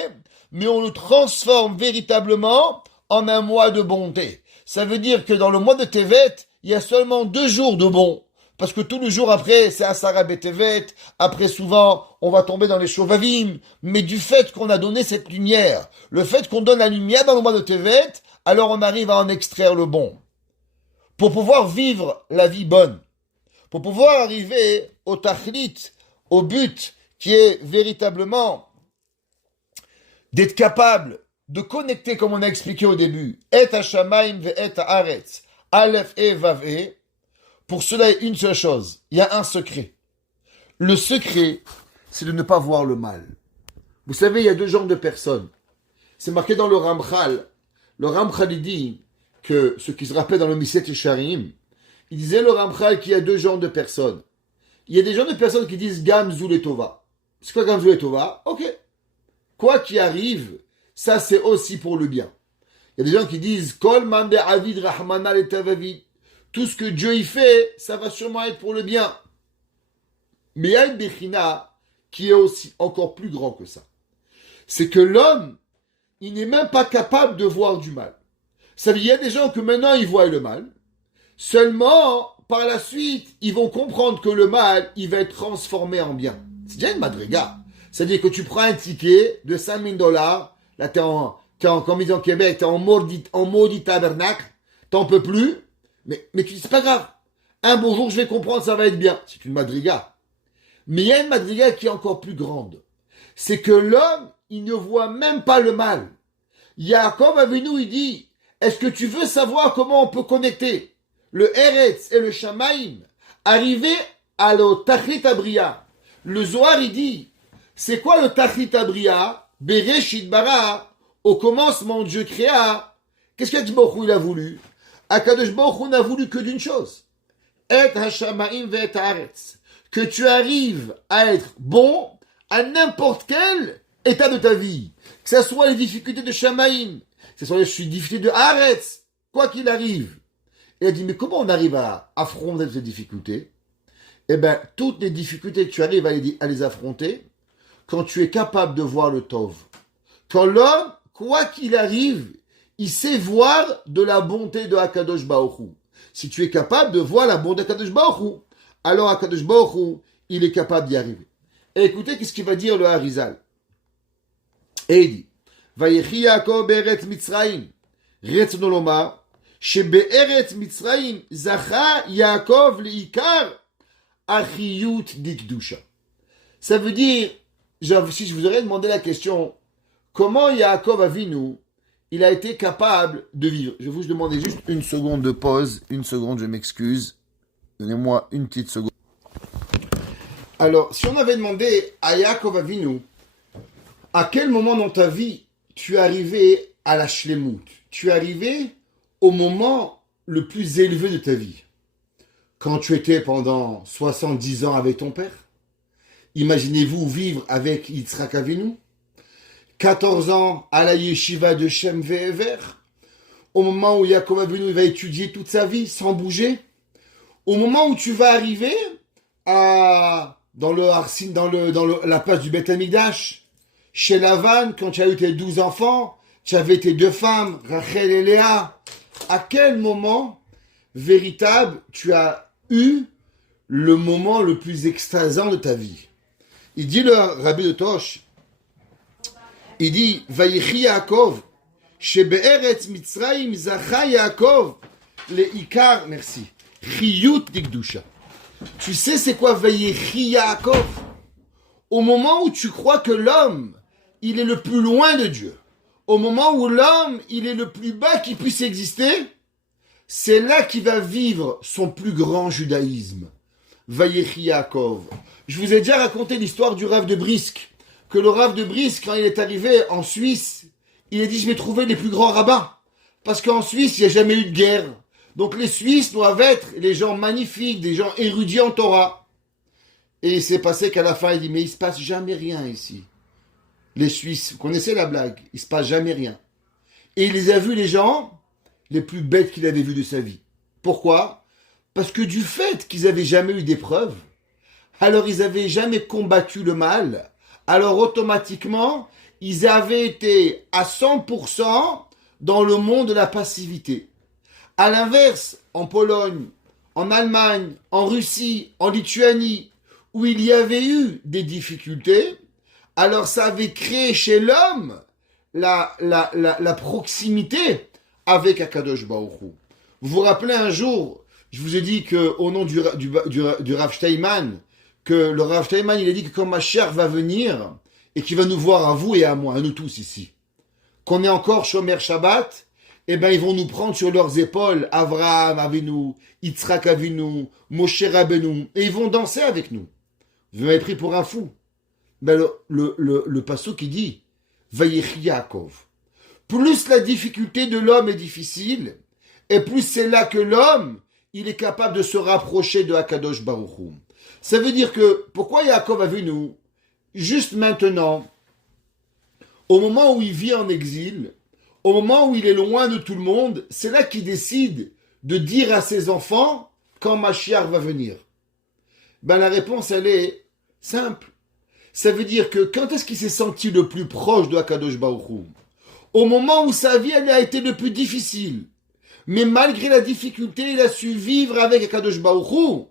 mais on le transforme véritablement en un mois de bonté. Ça veut dire que dans le mois de Tevet, il y a seulement 2 jours de bon. Parce que tout le jour après, c'est Asara Betevet. Après, souvent, on va tomber dans les Shovavim. Mais du fait qu'on a donné cette lumière, le fait qu'on donne la lumière dans le mois de Tevet, alors on arrive à en extraire le bon. Pour pouvoir vivre la vie bonne, pour pouvoir arriver au tachlit, au but, qui est véritablement d'être capable de connecter, comme on a expliqué au début, Et Hashamaim ve Et Haaretz, Aleph et Vav et. Pour cela, il y a une seule chose. Il y a un secret. Le secret, c'est de ne pas voir le mal. Vous savez, il y a 2 genres de personnes. C'est marqué dans le Ramchal. Le Ramchal, il dit que, ce qui se rappelle dans le Miset Yesharim, il disait le Ramchal qu'il y a 2 genres de personnes. Il y a des genres de personnes qui disent Gamzul et Tova. C'est quoi Gamzul et Tova? Ok. Quoi qui arrive, ça c'est aussi pour le bien. Il y a des gens qui disent Kol man be'avid rahmana letavavid. Tout ce que Dieu y fait, ça va sûrement être pour le bien. Mais il y a une Bechina qui est aussi encore plus grand que ça. C'est que l'homme, il n'est même pas capable de voir du mal. Ça veut dire, il y a des gens que maintenant ils voient le mal. Seulement, par la suite, ils vont comprendre que le mal, il va être transformé en bien. C'est déjà une madriga. C'est-à-dire que tu prends un ticket de $5 000, là comme ils disent au Québec, t'es en maudit tabernacle, T'en peux plus, mais tu dis, c'est pas grave. Un beau jour, je vais comprendre, ça va être bien. C'est une madriga. Mais il y a une madriga qui est encore plus grande. C'est que l'homme, il ne voit même pas le mal. Yaakov Avinu, il dit, est-ce que tu veux savoir comment on peut connecter le Eretz et le Shamaim, arriver à le Tachlit Abriya? Le Zohar, il dit, c'est quoi le Tachlit Abriya? Bereshit bara, au commencement Dieu créa. Qu'est-ce qu'Akadosh Baruch Hu il a voulu? Akadosh Baruch Hu n'a voulu que d'une chose. Et Hashamaim ve'et Haaretz. Que tu arrives à être bon à n'importe quel état de ta vie. Que ce soit les difficultés de Shamaim, que ce soit les difficultés de Haaretz, quoi qu'il arrive. Et elle dit, mais comment on arrive à affronter ces difficultés? Eh bien, toutes les difficultés que tu arrives à les affronter, quand tu es capable de voir le Tov. Quand l'homme, quoi qu'il arrive, il sait voir de la bonté de Akadosh Baruch Hu. Si tu es capable de voir la bonté d'Akadosh Baruch Hu, alors Akadosh Baruch Hu, il est capable d'y arriver. Et écoutez, qu'est-ce qu'il va dire le Harizal? Et il dit, Vayechi Yaakov be'eretz Mitzrayim, retzon lomar, shebe'eretz Mitzrayim, zacha Yaakov le'ikar, achiyut dikdusha. Ça veut dire, si je vous aurais demandé la question, comment Yaakov Avinu, il a été capable de vivre? Je vais vous demander juste une seconde de pause, une seconde, je m'excuse. Donnez-moi une petite seconde. Alors, si on avait demandé à Yaakov Avinu, à quel moment dans ta vie tu es arrivé à la shlemut, tu es arrivé au moment le plus élevé de ta vie? Quand tu étais pendant 70 ans avec ton père? Imaginez-vous vivre avec Yitzhak Avinu? 14 ans à la yeshiva de Shem Ve'ever? Au moment où Yaakov Avinu va étudier toute sa vie sans bouger? Au moment où tu vas arriver dans la place du Beth Amikdash, chez Lavan, quand tu as eu tes 12 enfants, tu avais tes 2 femmes, Rachel et Léa. À quel moment véritable tu as eu le moment le plus extasant de ta vie? Il dit le Rabbi de Tosh, il dit, Vayechi Yaakov, shebe'eretz Mitzrayim zacha Yaakov, le'ikar, merci, chiyut dikdusha. Tu sais c'est quoi Vayechi Yaakov? Au moment où tu crois que l'homme, il est le plus loin de Dieu, au moment où l'homme, il est le plus bas qui puisse exister, c'est là qu'il va vivre son plus grand judaïsme. Vayechi Yaakov. Je vous ai déjà raconté l'histoire du Rav de Brisk, que le Rav de Brisk, quand il est arrivé en Suisse, il a dit, je vais trouver les plus grands rabbins. Parce qu'en Suisse, il n'y a jamais eu de guerre. Donc les Suisses doivent être les gens magnifiques, des gens érudits en Torah. Et il s'est passé qu'à la fin, il dit, mais il ne se passe jamais rien ici. Les Suisses, vous connaissez la blague, il ne se passe jamais rien. Et il les a vus, les gens, les plus bêtes qu'il avait vus de sa vie. Pourquoi? Parce que du fait qu'ils n'avaient jamais eu d'épreuve, alors ils n'avaient jamais combattu le mal, alors automatiquement, ils avaient été à 100% dans le monde de la passivité. À l'inverse, en Pologne, en Allemagne, en Russie, en Lituanie, où il y avait eu des difficultés, alors ça avait créé chez l'homme la proximité avec Akadosh Baruch Hu. Vous vous rappelez un jour, je vous ai dit qu'au nom du Rav Steinman, que le Rav Steinman, il a dit que quand Mashiach va venir, et qu'il va nous voir à vous et à moi, à nous tous ici, qu'on est encore Shomer Shabbat, eh ben ils vont nous prendre sur leurs épaules, Avraham Avinu, Yitzhak Avinu, Moshe Rabbeinu, et ils vont danser avec nous. Vous m'avez pris pour un fou. Ben le passouk qui dit, Vayechi Yaakov. Plus la difficulté de l'homme est difficile, et plus c'est là que l'homme, il est capable de se rapprocher de Akadosh Baruch Hu. Ça veut dire que, pourquoi Yaakov Avinu, juste maintenant, au moment où il vit en exil, au moment où il est loin de tout le monde, c'est là qu'il décide de dire à ses enfants quand Mashiach va venir. Ben la réponse, elle est simple. Ça veut dire que quand est-ce qu'il s'est senti le plus proche de Akadosh Baruch Hu? Au moment où sa vie, elle a été le plus difficile. Mais malgré la difficulté, il a su vivre avec Akadosh Baruch Hu.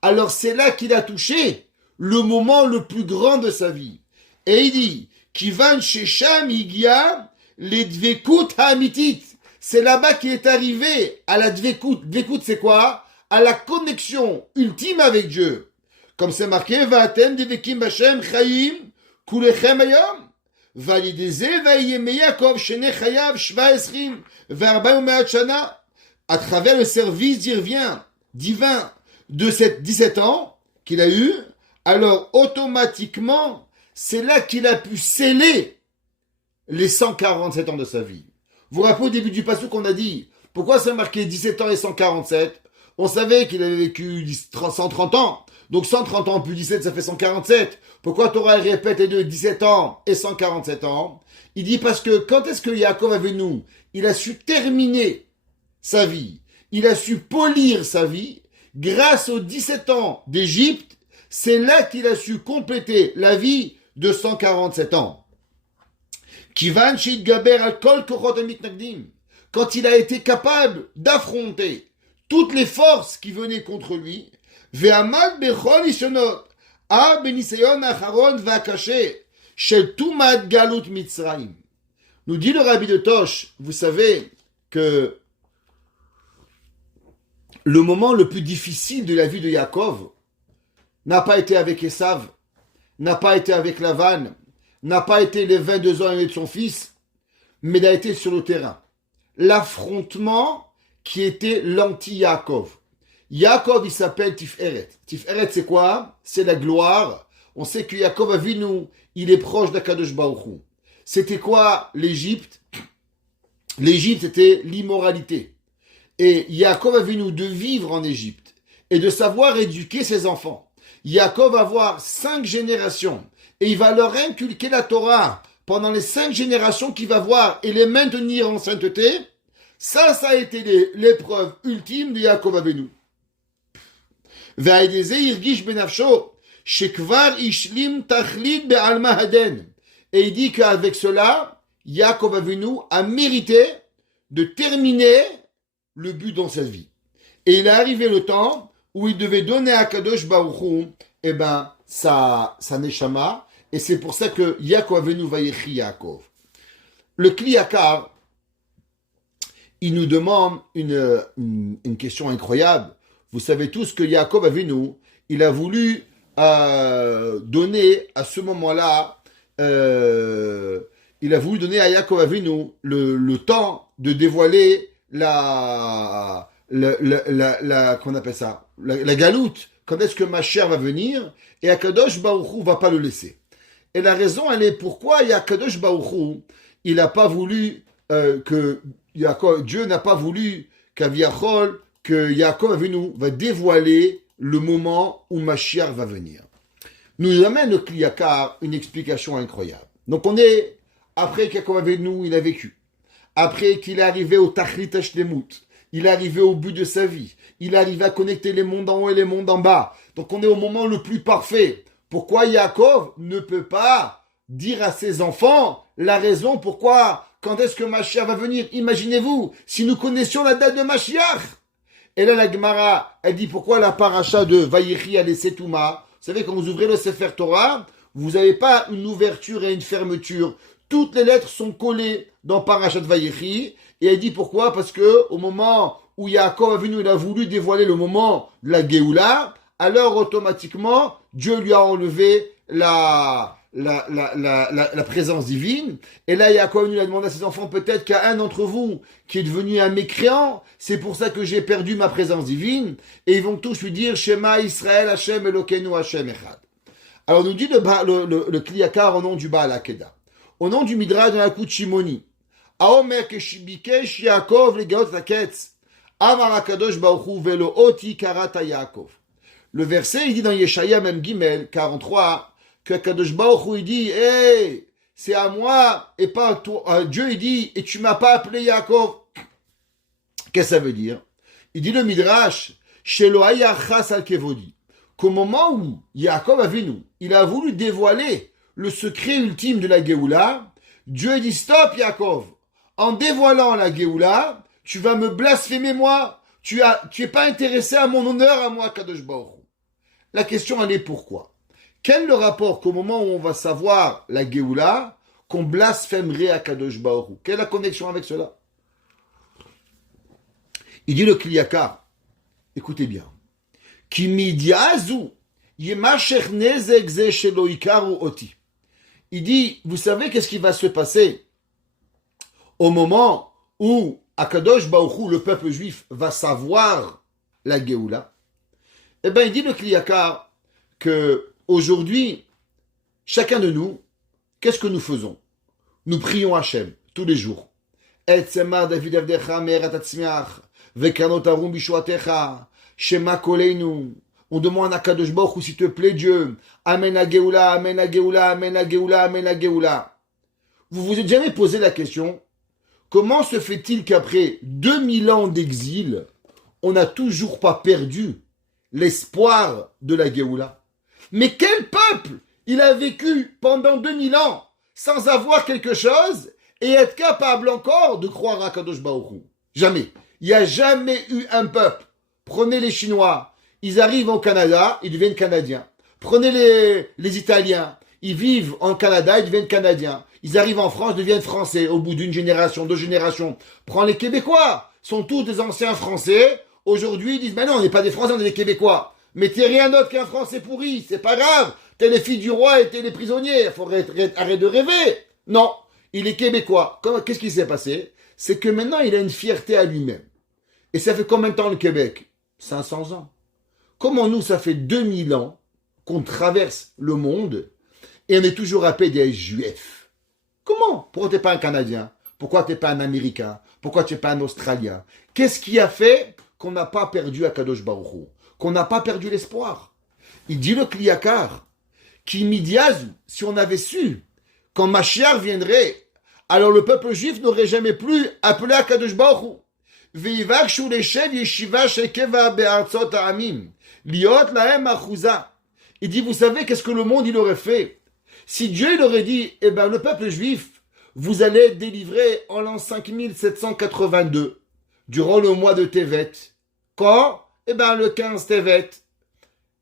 Alors c'est là qu'il a touché le moment le plus grand de sa vie. Et il dit, Kivan Shesham Igia Ledvekut Hamitit. C'est là-bas qu'il est arrivé à la dvekout. Dvekout, c'est quoi? À la connexion ultime avec Dieu. Comme c'est marqué, Va'atem devekim b'Hashem chayim kulechem hayom. Valideze va'yeme Yaakov shene chayav shva esrim ve'arba u'me'at shana. À travers le service divin de ces 17 ans qu'il a eu, alors automatiquement, c'est là qu'il a pu sceller les 147 ans de sa vie. Vous vous rappelez au début du passage qu'on a dit, pourquoi c'est marqué 17 ans et 147? On savait qu'il avait vécu 130 ans. Donc 130 ans plus 17, ça fait 147. Pourquoi Torah répète les deux, 17 ans et 147 ans? Il dit parce que quand est-ce que Yaakov Avinu, il a su terminer sa vie, il a su polir sa vie, grâce aux 17 ans d'Égypte, c'est là qu'il a su compléter la vie de 147 ans. Kivan Shid Gaber al Kol Kochot HaMitnagdim, quand il a été capable d'affronter toutes les forces qui venaient contre lui, Ve'amad Bechol Ishonot, A Benisayon Acharon Va'Kaché, Shel Tumad Galut Mitzrayim. Nous dit le Rabbi de Tosh, vous savez que le moment le plus difficile de la vie de Yaakov n'a pas été avec Esav, n'a pas été avec Lavan, n'a pas été les 22 ans aînés de son fils, mais il a été sur le terrain. L'affrontement qui était l'anti-Yaakov. Yaakov, il s'appelle Tiferet. Tiferet, c'est quoi? C'est la gloire. On sait que Yaakov Avinu, il est proche d'Akadosh Baruch Hu. C'était quoi l'Égypte? L'Égypte, c'était l'immoralité. Et Yaakov Avinu de vivre en Égypte et de savoir éduquer ses enfants. Yaakov va avoir 5 générations et il va leur inculquer la Torah pendant les 5 générations qu'il va voir et les maintenir en sainteté. Ça a été l'épreuve ultime de Yaakov Avinu. Ve'aydeze irgish benafsho shekvar ishlim tachlit be'alma haden. Et il dit qu'avec cela, Yaakov Avinu a mérité de terminer le but dans sa vie. Et il est arrivé le temps où il devait donner à Kadosh Baruch Hu, sa neshama, et c'est pour ça que Yaakov Avinu vayechi Yaakov. Le Kliyakar, il nous demande une question incroyable. Vous savez tous que Yaakov Avinu, il a voulu donner à ce moment-là, il a voulu donner à Yaakov Avinu le temps de dévoiler qu'on appelle ça, la galoute, quand est-ce que Mashiach va venir, et Akadosh Baruch Hu va pas le laisser. Et la raison, elle est pourquoi Akadosh Baruch Hu, il n'a pas voulu Dieu n'a pas voulu qu'Aviachol, que Yaakov Avinu va dévoiler le moment où Mashiach va venir. Nous amène le Kliyakar une explication incroyable. Donc on est, après qu'Yaakov Avinu, il a vécu, après qu'il est arrivé au Tachlit Hashlemut, il est arrivé au but de sa vie, il est arrivé à connecter les mondes en haut et les mondes en bas. Donc on est au moment le plus parfait. Pourquoi Yaakov ne peut pas dire à ses enfants la raison pourquoi, quand est-ce que Mashiach va venir? Imaginez-vous, si nous connaissions la date de Mashiach. Et là, la Gemara, elle dit pourquoi la paracha de Vayechi a laissé Touma. Vous savez, quand vous ouvrez le Sefer Torah, vous n'avez pas une ouverture et une fermeture. Toutes les lettres sont collées dans Parashat Vayechi. Et elle dit pourquoi? Parce que au moment où Yaakov Avinu, il a voulu dévoiler le moment de la Géoula, alors automatiquement, Dieu lui a enlevé la présence divine. Et là, Yaakov Avinu a demandé à ses enfants, peut-être qu'à un d'entre vous qui est devenu un mécréant, c'est pour ça que j'ai perdu ma présence divine. Et ils vont tous lui dire, Shema Israël Hashem Elokeinu Hashem Echad. Alors nous dit le Kliyakar au nom du Baal Akeda. Au nom du Midrash dans la Kout Shimoni. Aomer Keshibikesh Yaakov Legaot Laketz. Amar HaKadosh Baruch Hu Velo Oti Karata Yaakov. Le verset, il dit dans Yeshaya même Gimel 43, que HaKadosh Baruch Hu, il dit, hey, c'est à moi et pas à toi. Dieu, il dit, et tu m'as pas appelé Yaakov. Qu'est-ce que ça veut dire? Il dit le Midrash, Shelo Haya Chas Al Kevodi. Qu'au moment où Yaakov Avinu, il a voulu dévoiler le secret ultime de la Géoula, Dieu dit, stop Yaakov. En dévoilant la Géoula, tu vas me blasphémer moi. Tu es pas intéressé à mon honneur, à moi, Kadosh Baruch Hu. La question, elle est pourquoi? Quel est le rapport qu'au moment où on va savoir la Géoula, qu'on blasphémerait à Kadosh Baruch Hu? Quelle est la connexion avec cela? Il dit le Kliyakar, écoutez bien, Ki midiazu yemashech nezek ze shelo ikaru oti. Il dit, vous savez qu'est-ce qui va se passer au moment où Akadosh Baruch Hu, le peuple juif, va savoir la Géoula? Eh bien, il dit le Kliyakar que aujourd'hui, chacun de nous, qu'est-ce que nous faisons? Nous prions Hachem tous les jours. Et sema David avdecha me'erat hatzmiach vekanot arum bishuatecha shema koleinu. On demande à Kadosh Baruch Hu, s'il te plaît Dieu, Amen à Géoula, Amen à Géoula, Amen à Géoula, Amen à Géoula. Vous vous êtes jamais posé la question, comment se fait-il qu'après 2000 ans d'exil, on n'a toujours pas perdu l'espoir de la Géoula? Mais quel peuple il a vécu pendant 2000 ans sans avoir quelque chose et être capable encore de croire à Kadosh Baruch Hu? Jamais. Il n'y a jamais eu un peuple. Prenez les Chinois. Ils arrivent au Canada, ils deviennent Canadiens. Prenez les Italiens, ils vivent en Canada, ils deviennent Canadiens. Ils arrivent en France, ils deviennent Français au bout d'une génération, 2 générations. Prends les Québécois, sont tous des anciens Français. Aujourd'hui, ils disent, mais non, on n'est pas des Français, on est des Québécois. Mais t'es rien d'autre qu'un Français pourri, c'est pas grave. T'es les filles du roi et t'es les prisonniers, il faut arrêter de rêver. Non, il est Québécois. Qu'est-ce qui s'est passé? C'est que maintenant, il a une fierté à lui-même. Et ça fait combien de temps le Québec? 500 ans. Comment nous, ça fait 2000 ans qu'on traverse le monde et on est toujours appelé des Juifs? Comment? Pourquoi t'es pas un Canadien? Pourquoi t'es pas un Américain? Pourquoi t'es pas un Australien? Qu'est-ce qui a fait qu'on n'a pas perdu Akadosh Baruch Hu? Qu'on n'a pas perdu l'espoir? Il dit le Kliyakar, qui midiazu, si on avait su, quand Mashiach viendrait, alors le peuple juif n'aurait jamais plus appelé Akadosh Baruch Hu. Veivakshu leshev yeshiva shekeva be'artzot ha'amim. Liot lahem achouza. Il dit, vous savez qu'est-ce que le monde il aurait fait si Dieu il aurait dit, eh ben le peuple juif, vous allez être délivré en l'an 5782, durant le mois de Tevet. Quand? Eh ben le 15 Tevet.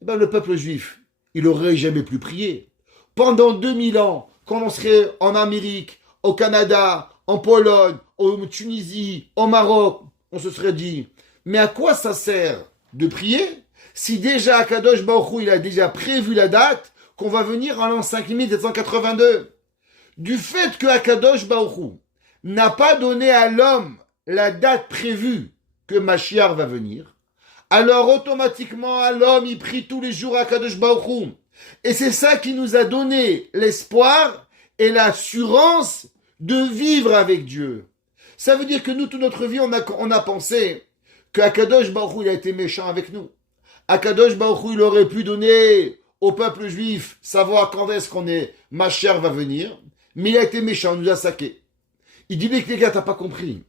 Eh ben le peuple juif, il aurait jamais plus prié. Pendant 2000 ans, quand on serait en Amérique, au Canada, en Pologne, en Tunisie, au Maroc, on se serait dit, mais à quoi ça sert de prier si déjà Akadosh Baruch Hu, il a déjà prévu la date qu'on va venir en l'an 5782? Du fait que Akadosh Baruch Hu n'a pas donné à l'homme la date prévue que Mashiach va venir, alors automatiquement à l'homme il prie tous les jours Akadosh Baruch Hu. Et c'est ça qui nous a donné l'espoir et l'assurance de vivre avec Dieu. Ça veut dire que nous, toute notre vie, on a pensé qu'Akadosh Baruch Hu, il a été méchant avec nous. Akadosh Baruch Hu, il aurait pu donner au peuple juif savoir quand est-ce qu'on est, Mashiach va venir, mais il a été méchant, il nous a saqués. Il dit, mais les gars, t'as pas compris.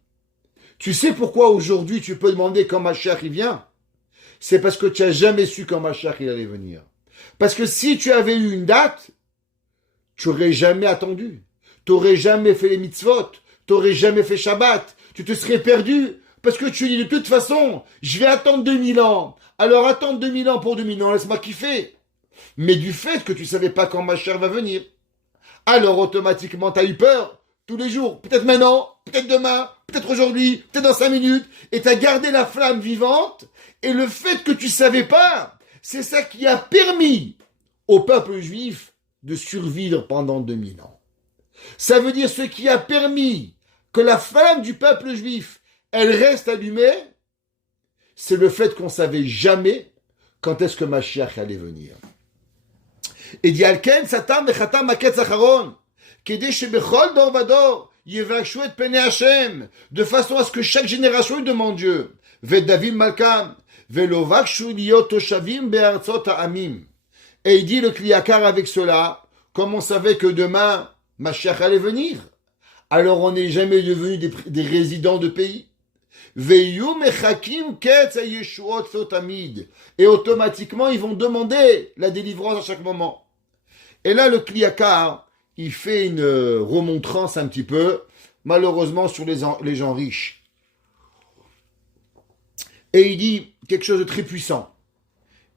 Tu sais pourquoi aujourd'hui tu peux demander quand Mashiach il vient? C'est parce que tu n'as jamais su quand Mashiach il allait venir. Parce que si tu avais eu une date, tu n'aurais jamais attendu. Tu n'aurais jamais fait les mitzvot. Tu n'aurais jamais fait Shabbat. Tu te serais perdu. Parce que tu dis de toute façon, je vais attendre 2000 ans. Alors attendre 2000 ans pour 2000 ans, laisse-moi kiffer. Mais du fait que tu ne savais pas quand Mashiach va venir, alors automatiquement tu as eu peur tous les jours. Peut-être maintenant, peut-être demain, peut-être aujourd'hui, peut-être dans 5 minutes. Et tu as gardé la flamme vivante. Et le fait que tu ne savais pas, c'est ça qui a permis au peuple juif de survivre pendant 2000 ans. Ça veut dire ce qui a permis que la flamme du peuple juif, elle reste allumée, c'est le fait qu'on ne savait jamais quand est-ce que Mashiach allait venir. Et dit Alken, Satan, Mechatam, Maketz Acharon, Kedé Shebechol Dor Vador, Yevachou et Pene Hashem, de façon à ce que chaque génération lui demande Dieu. Ved David Malkam, Velovakshu Liot Toshavim Be'artzot Ha'amim. Et il dit le Kliyakar avec cela, comme on savait que demain, Mashiach allait venir, alors on n'est jamais devenu des résidents de pays. Et automatiquement, ils vont demander la délivrance à chaque moment. Et là, le Kliyakar, il fait une remontrance un petit peu, malheureusement, sur les gens riches. Et il dit quelque chose de très puissant.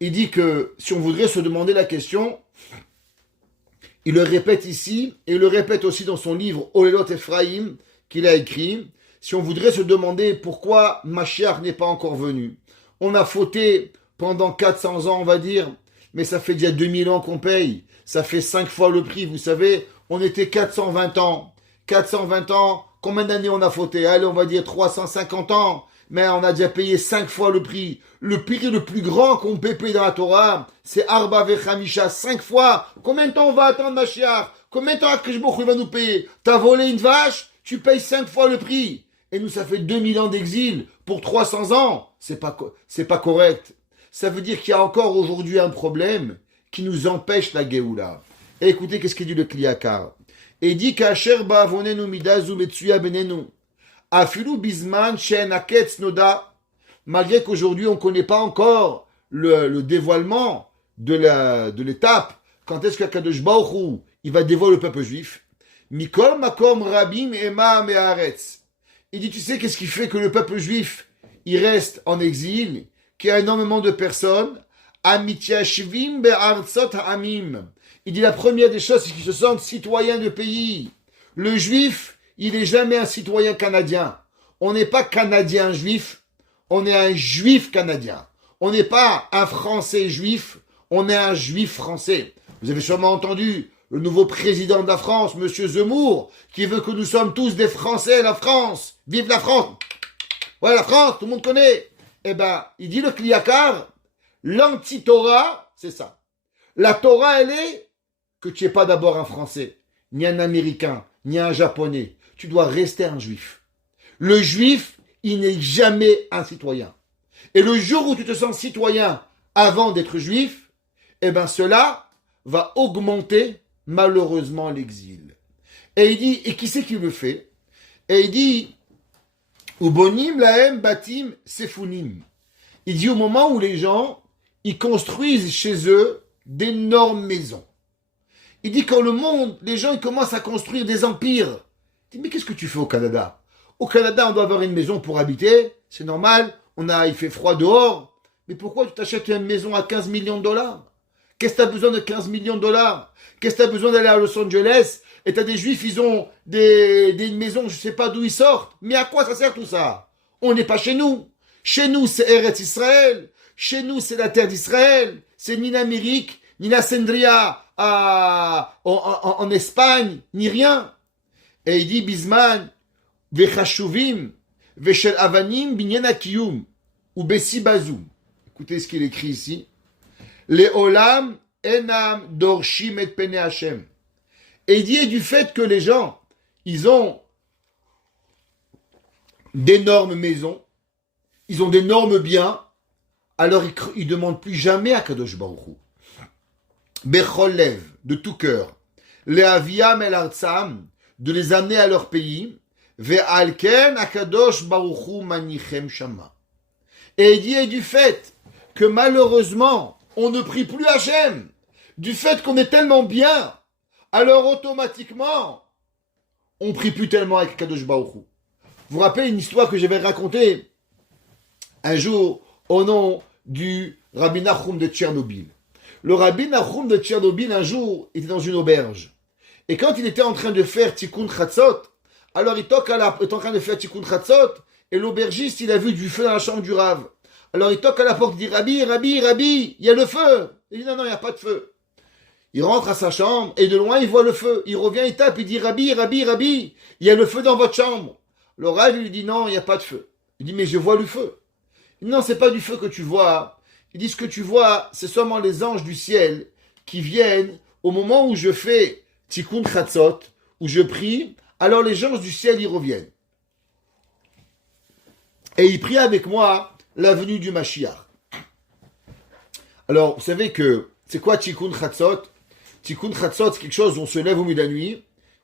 Il dit que si on voudrait se demander la question, il le répète ici, et il le répète aussi dans son livre Olelot Ephraim, qu'il a écrit, si on voudrait se demander pourquoi Mashiach n'est pas encore venu. On a fauté pendant 400 ans, on va dire, mais ça fait déjà 2000 ans qu'on paye. Ça fait 5 fois le prix, vous savez. On était 420 ans. 420 ans, combien d'années on a fauté? Allez, on va dire 350 ans. Mais on a déjà payé 5 fois le prix. Le prix le plus grand qu'on peut payer dans la Torah, c'est Arba Vechamisha, 5 fois. Combien de temps on va attendre Mashiach? Combien de temps Akadosh Baruch Hu va nous payer? T'as volé une vache, tu payes 5 fois le prix. Et nous, ça fait 2000 ans d'exil pour 300 ans. C'est pas correct. Ça veut dire qu'il y a encore aujourd'hui un problème qui nous empêche la Géoula. Et écoutez, qu'est-ce qu'il dit le Kliakar? Et il dit qu'Asher ba'avonenu midazu metsuya benenu. Afilu bizman shen aketz noda. Malgré qu'aujourd'hui, on ne connaît pas encore le dévoilement de l'étape. Quand est-ce qu'Akadosh Baruch Hu, il va dévoiler le peuple juif? Mikol makom rabim ema me'aretz. Il dit, tu sais, qu'est-ce qui fait que le peuple juif, il reste en exil, qu'il y a énormément de personnes, amityashvim be'artzot ha'amim. Il dit, la première des choses, c'est qu'ils se sentent citoyens de pays. Le juif, il n'est jamais un citoyen canadien. On n'est pas canadien juif, on est un juif canadien. On n'est pas un français juif, on est un juif français. Vous avez sûrement entendu le nouveau président de la France, Monsieur Zemmour, qui veut que nous sommes tous des Français, la France. Vive la France! Ouais, la France, tout le monde connaît. Eh ben, il dit le Kliakar, l'anti-Torah, c'est ça. La Torah, elle est que tu n'es pas d'abord un Français, ni un Américain, ni un Japonais. Tu dois rester un Juif. Le Juif, il n'est jamais un citoyen. Et le jour où tu te sens citoyen avant d'être Juif, eh ben cela va augmenter malheureusement l'exil. Et il dit, et qui c'est qui le fait? Et il dit, Ubonim lahem batim sefunim. Il dit au moment où les gens, ils construisent chez eux d'énormes maisons. Il dit quand le monde, les gens, ils commencent à construire des empires. Il dit, mais qu'est-ce que tu fais au Canada? Au Canada, on doit avoir une maison pour habiter. C'est normal. Il fait froid dehors. Mais pourquoi tu t'achètes une maison à 15 millions de dollars? Qu'est-ce que tu as besoin de 15 millions de dollars? Qu'est-ce que tu as besoin d'aller à Los Angeles? Et tu as des juifs, ils ont des maisons, je ne sais pas d'où ils sortent. Mais à quoi ça sert tout ça? On n'est pas chez nous. Chez nous, c'est Eretz Israël. Chez nous, c'est la terre d'Israël. C'est ni l'Amérique, ni la Sendria en Espagne, ni rien. Et il dit, Bisman, Vechashuvim, Veshel Avanim, Binyan Akiyum, ou Bessi Bazoum. Écoutez ce qu'il écrit ici. Les Olam, Enam, Dorshim et Pene Hashem. Et il dit, du fait que les gens, ils ont d'énormes maisons, ils ont d'énormes biens, alors ils ne demandent plus jamais à Kadosh Baruch Hu. Bechol Lev, de tout cœur. Les Aviam el Artsam, de les amener à leur pays. Ve'alken Akadosh Baruch Hu manichem shama. Et il dit, et du fait que malheureusement, on ne prie plus Hachem, du fait qu'on est tellement bien, alors automatiquement, on ne prie plus tellement avec Kadosh Baruch Hu. Vous vous rappelez une histoire que j'avais racontée un jour au nom du Rabbi Nachum de Tchernobyl. Le Rabbi Nachum de Tchernobyl, un jour, était dans une auberge. Et quand il était en train de faire Tikkun Chatzot, alors il est en train de faire Tikkun Chatzot, et l'aubergiste, il a vu du feu dans la chambre du Rav. Alors il toque à la porte, il dit, Rabbi, il y a le feu. Il dit, non, il n'y a pas de feu. Il rentre à sa chambre, et de loin, il voit le feu. Il revient, il tape, il dit, Rabbi, il y a le feu dans votre chambre. Le Rav, lui dit, non, il n'y a pas de feu. Il dit, mais je vois le feu. Il dit, non, c'est pas du feu que tu vois. Il dit, ce que tu vois, c'est seulement les anges du ciel qui viennent au moment où je fais Tikkun Chatzot, où je prie, alors les anges du ciel, ils reviennent. Et ils prient avec moi la venue du Mashiach. Alors, vous savez que, c'est quoi Tikkun Chatzot? Tikkun Chatzot, c'est quelque chose où on se lève au milieu de la nuit,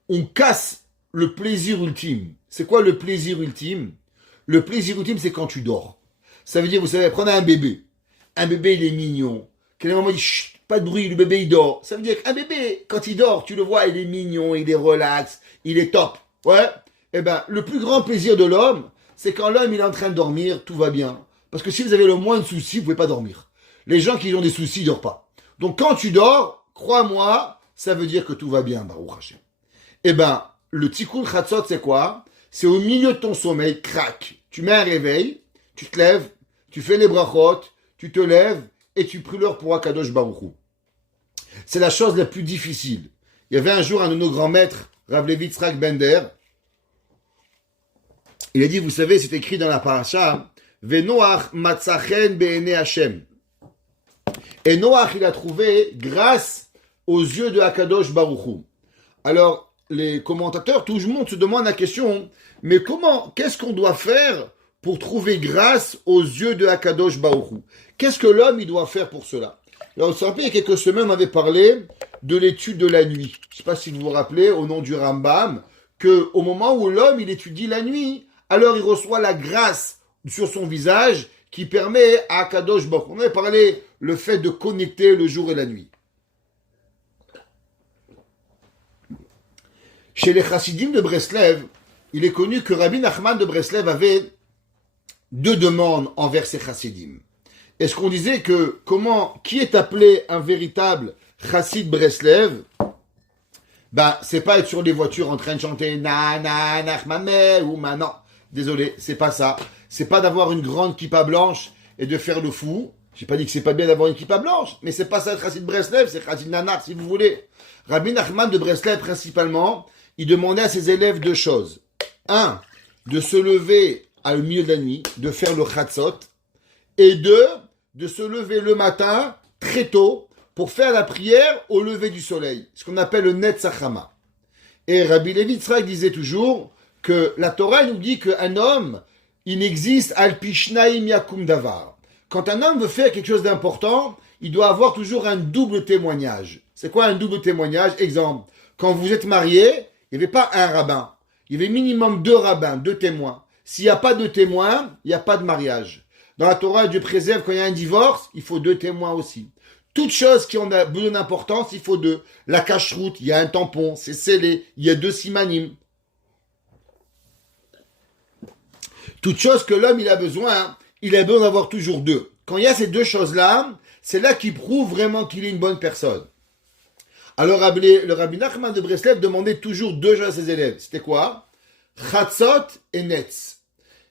on casse le plaisir ultime. C'est quoi le plaisir ultime? Le plaisir ultime, c'est quand tu dors. Ça veut dire, vous savez, prenez un bébé. Un bébé, il est mignon. Quel moment il dit, chut, pas de bruit, le bébé, il dort. Ça veut dire qu'un bébé, quand il dort, tu le vois, il est mignon, il est relax, il est top. Ouais? Eh ben, le plus grand plaisir de l'homme, c'est quand l'homme, il est en train de dormir, tout va bien. Parce que si vous avez le moins de soucis, vous pouvez pas dormir. Les gens qui ont des soucis, ils dorment pas. Donc, quand tu dors, crois-moi, ça veut dire que tout va bien, Baruch Hashem. Eh ben, le Tikkun Chatzot, c'est quoi? c'est au milieu de ton sommeil, crac, tu mets un réveil, tu te lèves, tu fais les brachot, tu te lèves et tu pries l'heure pour Akadosh Baruch Hu. C'est la chose la plus difficile. Il y avait un jour un de nos grands maîtres, Rav Levi Yitzhak Bender, il a dit, vous savez, c'est écrit dans la paracha, Venoach matzachen be'ene Hashem. Et Noach, il a trouvé grâce aux yeux de Akadosh Baruch Hu. Alors, les commentateurs, tout le monde se demande la question, mais qu'est-ce qu'on doit faire pour trouver grâce aux yeux de Akadosh Baruch Hu? Qu'est-ce que l'homme, il doit faire pour cela? Alors, vous savez, il y a quelques semaines, on avait parlé de l'étude de la nuit. Je ne sais pas si vous vous rappelez, au nom du Rambam, qu'au moment où l'homme, il étudie la nuit, alors il reçoit la grâce sur son visage qui permet à Akadosh Baruch Hu. On avait parlé le fait de connecter le jour et la nuit. Chez les chassidim de Breslev, il est connu que Rabbi Nachman de Breslev avait deux demandes envers ses chassidim. Est-ce qu'on disait que qui est appelé un véritable chassid Breslev? C'est pas être sur les voitures en train de chanter na na Nachmane ou non. Désolé, c'est pas ça. C'est pas d'avoir une grande kippa blanche et de faire le fou. J'ai pas dit que c'est pas bien d'avoir une kippa blanche, mais c'est pas ça le chassid Breslev, c'est chassid nanar si vous voulez. Rabbi Nachman de Breslev principalement, il demandait à ses élèves deux choses. Un, de se lever au milieu de la nuit, de faire le chatzot. Et deux, de se lever le matin, très tôt, pour faire la prière au lever du soleil. Ce qu'on appelle le Netzachama. Et Rabbi Levi Yitzhak disait toujours que la Torah nous dit qu'un homme, il existe al pishnaim yakum davar. Quand un homme veut faire quelque chose d'important, il doit avoir toujours un double témoignage. C'est quoi un double témoignage? Exemple, quand vous êtes marié, il n'y avait pas un rabbin. Il y avait minimum deux rabbins, deux témoins. S'il n'y a pas de témoins, il n'y a pas de mariage. Dans la Torah, Dieu préserve quand il y a un divorce, il faut deux témoins aussi. Toute chose qui en a besoin d'importance, il faut deux. La cache-route, il y a un tampon, c'est scellé, il y a deux simanim. Toute chose que l'homme il a besoin d'avoir toujours deux. Quand il y a ces deux choses-là, c'est là qu'il prouve vraiment qu'il est une bonne personne. Alors le Rabbi Nachman de Breslev demandait toujours deux choses à ses élèves. C'était quoi? Chatzot et Netz.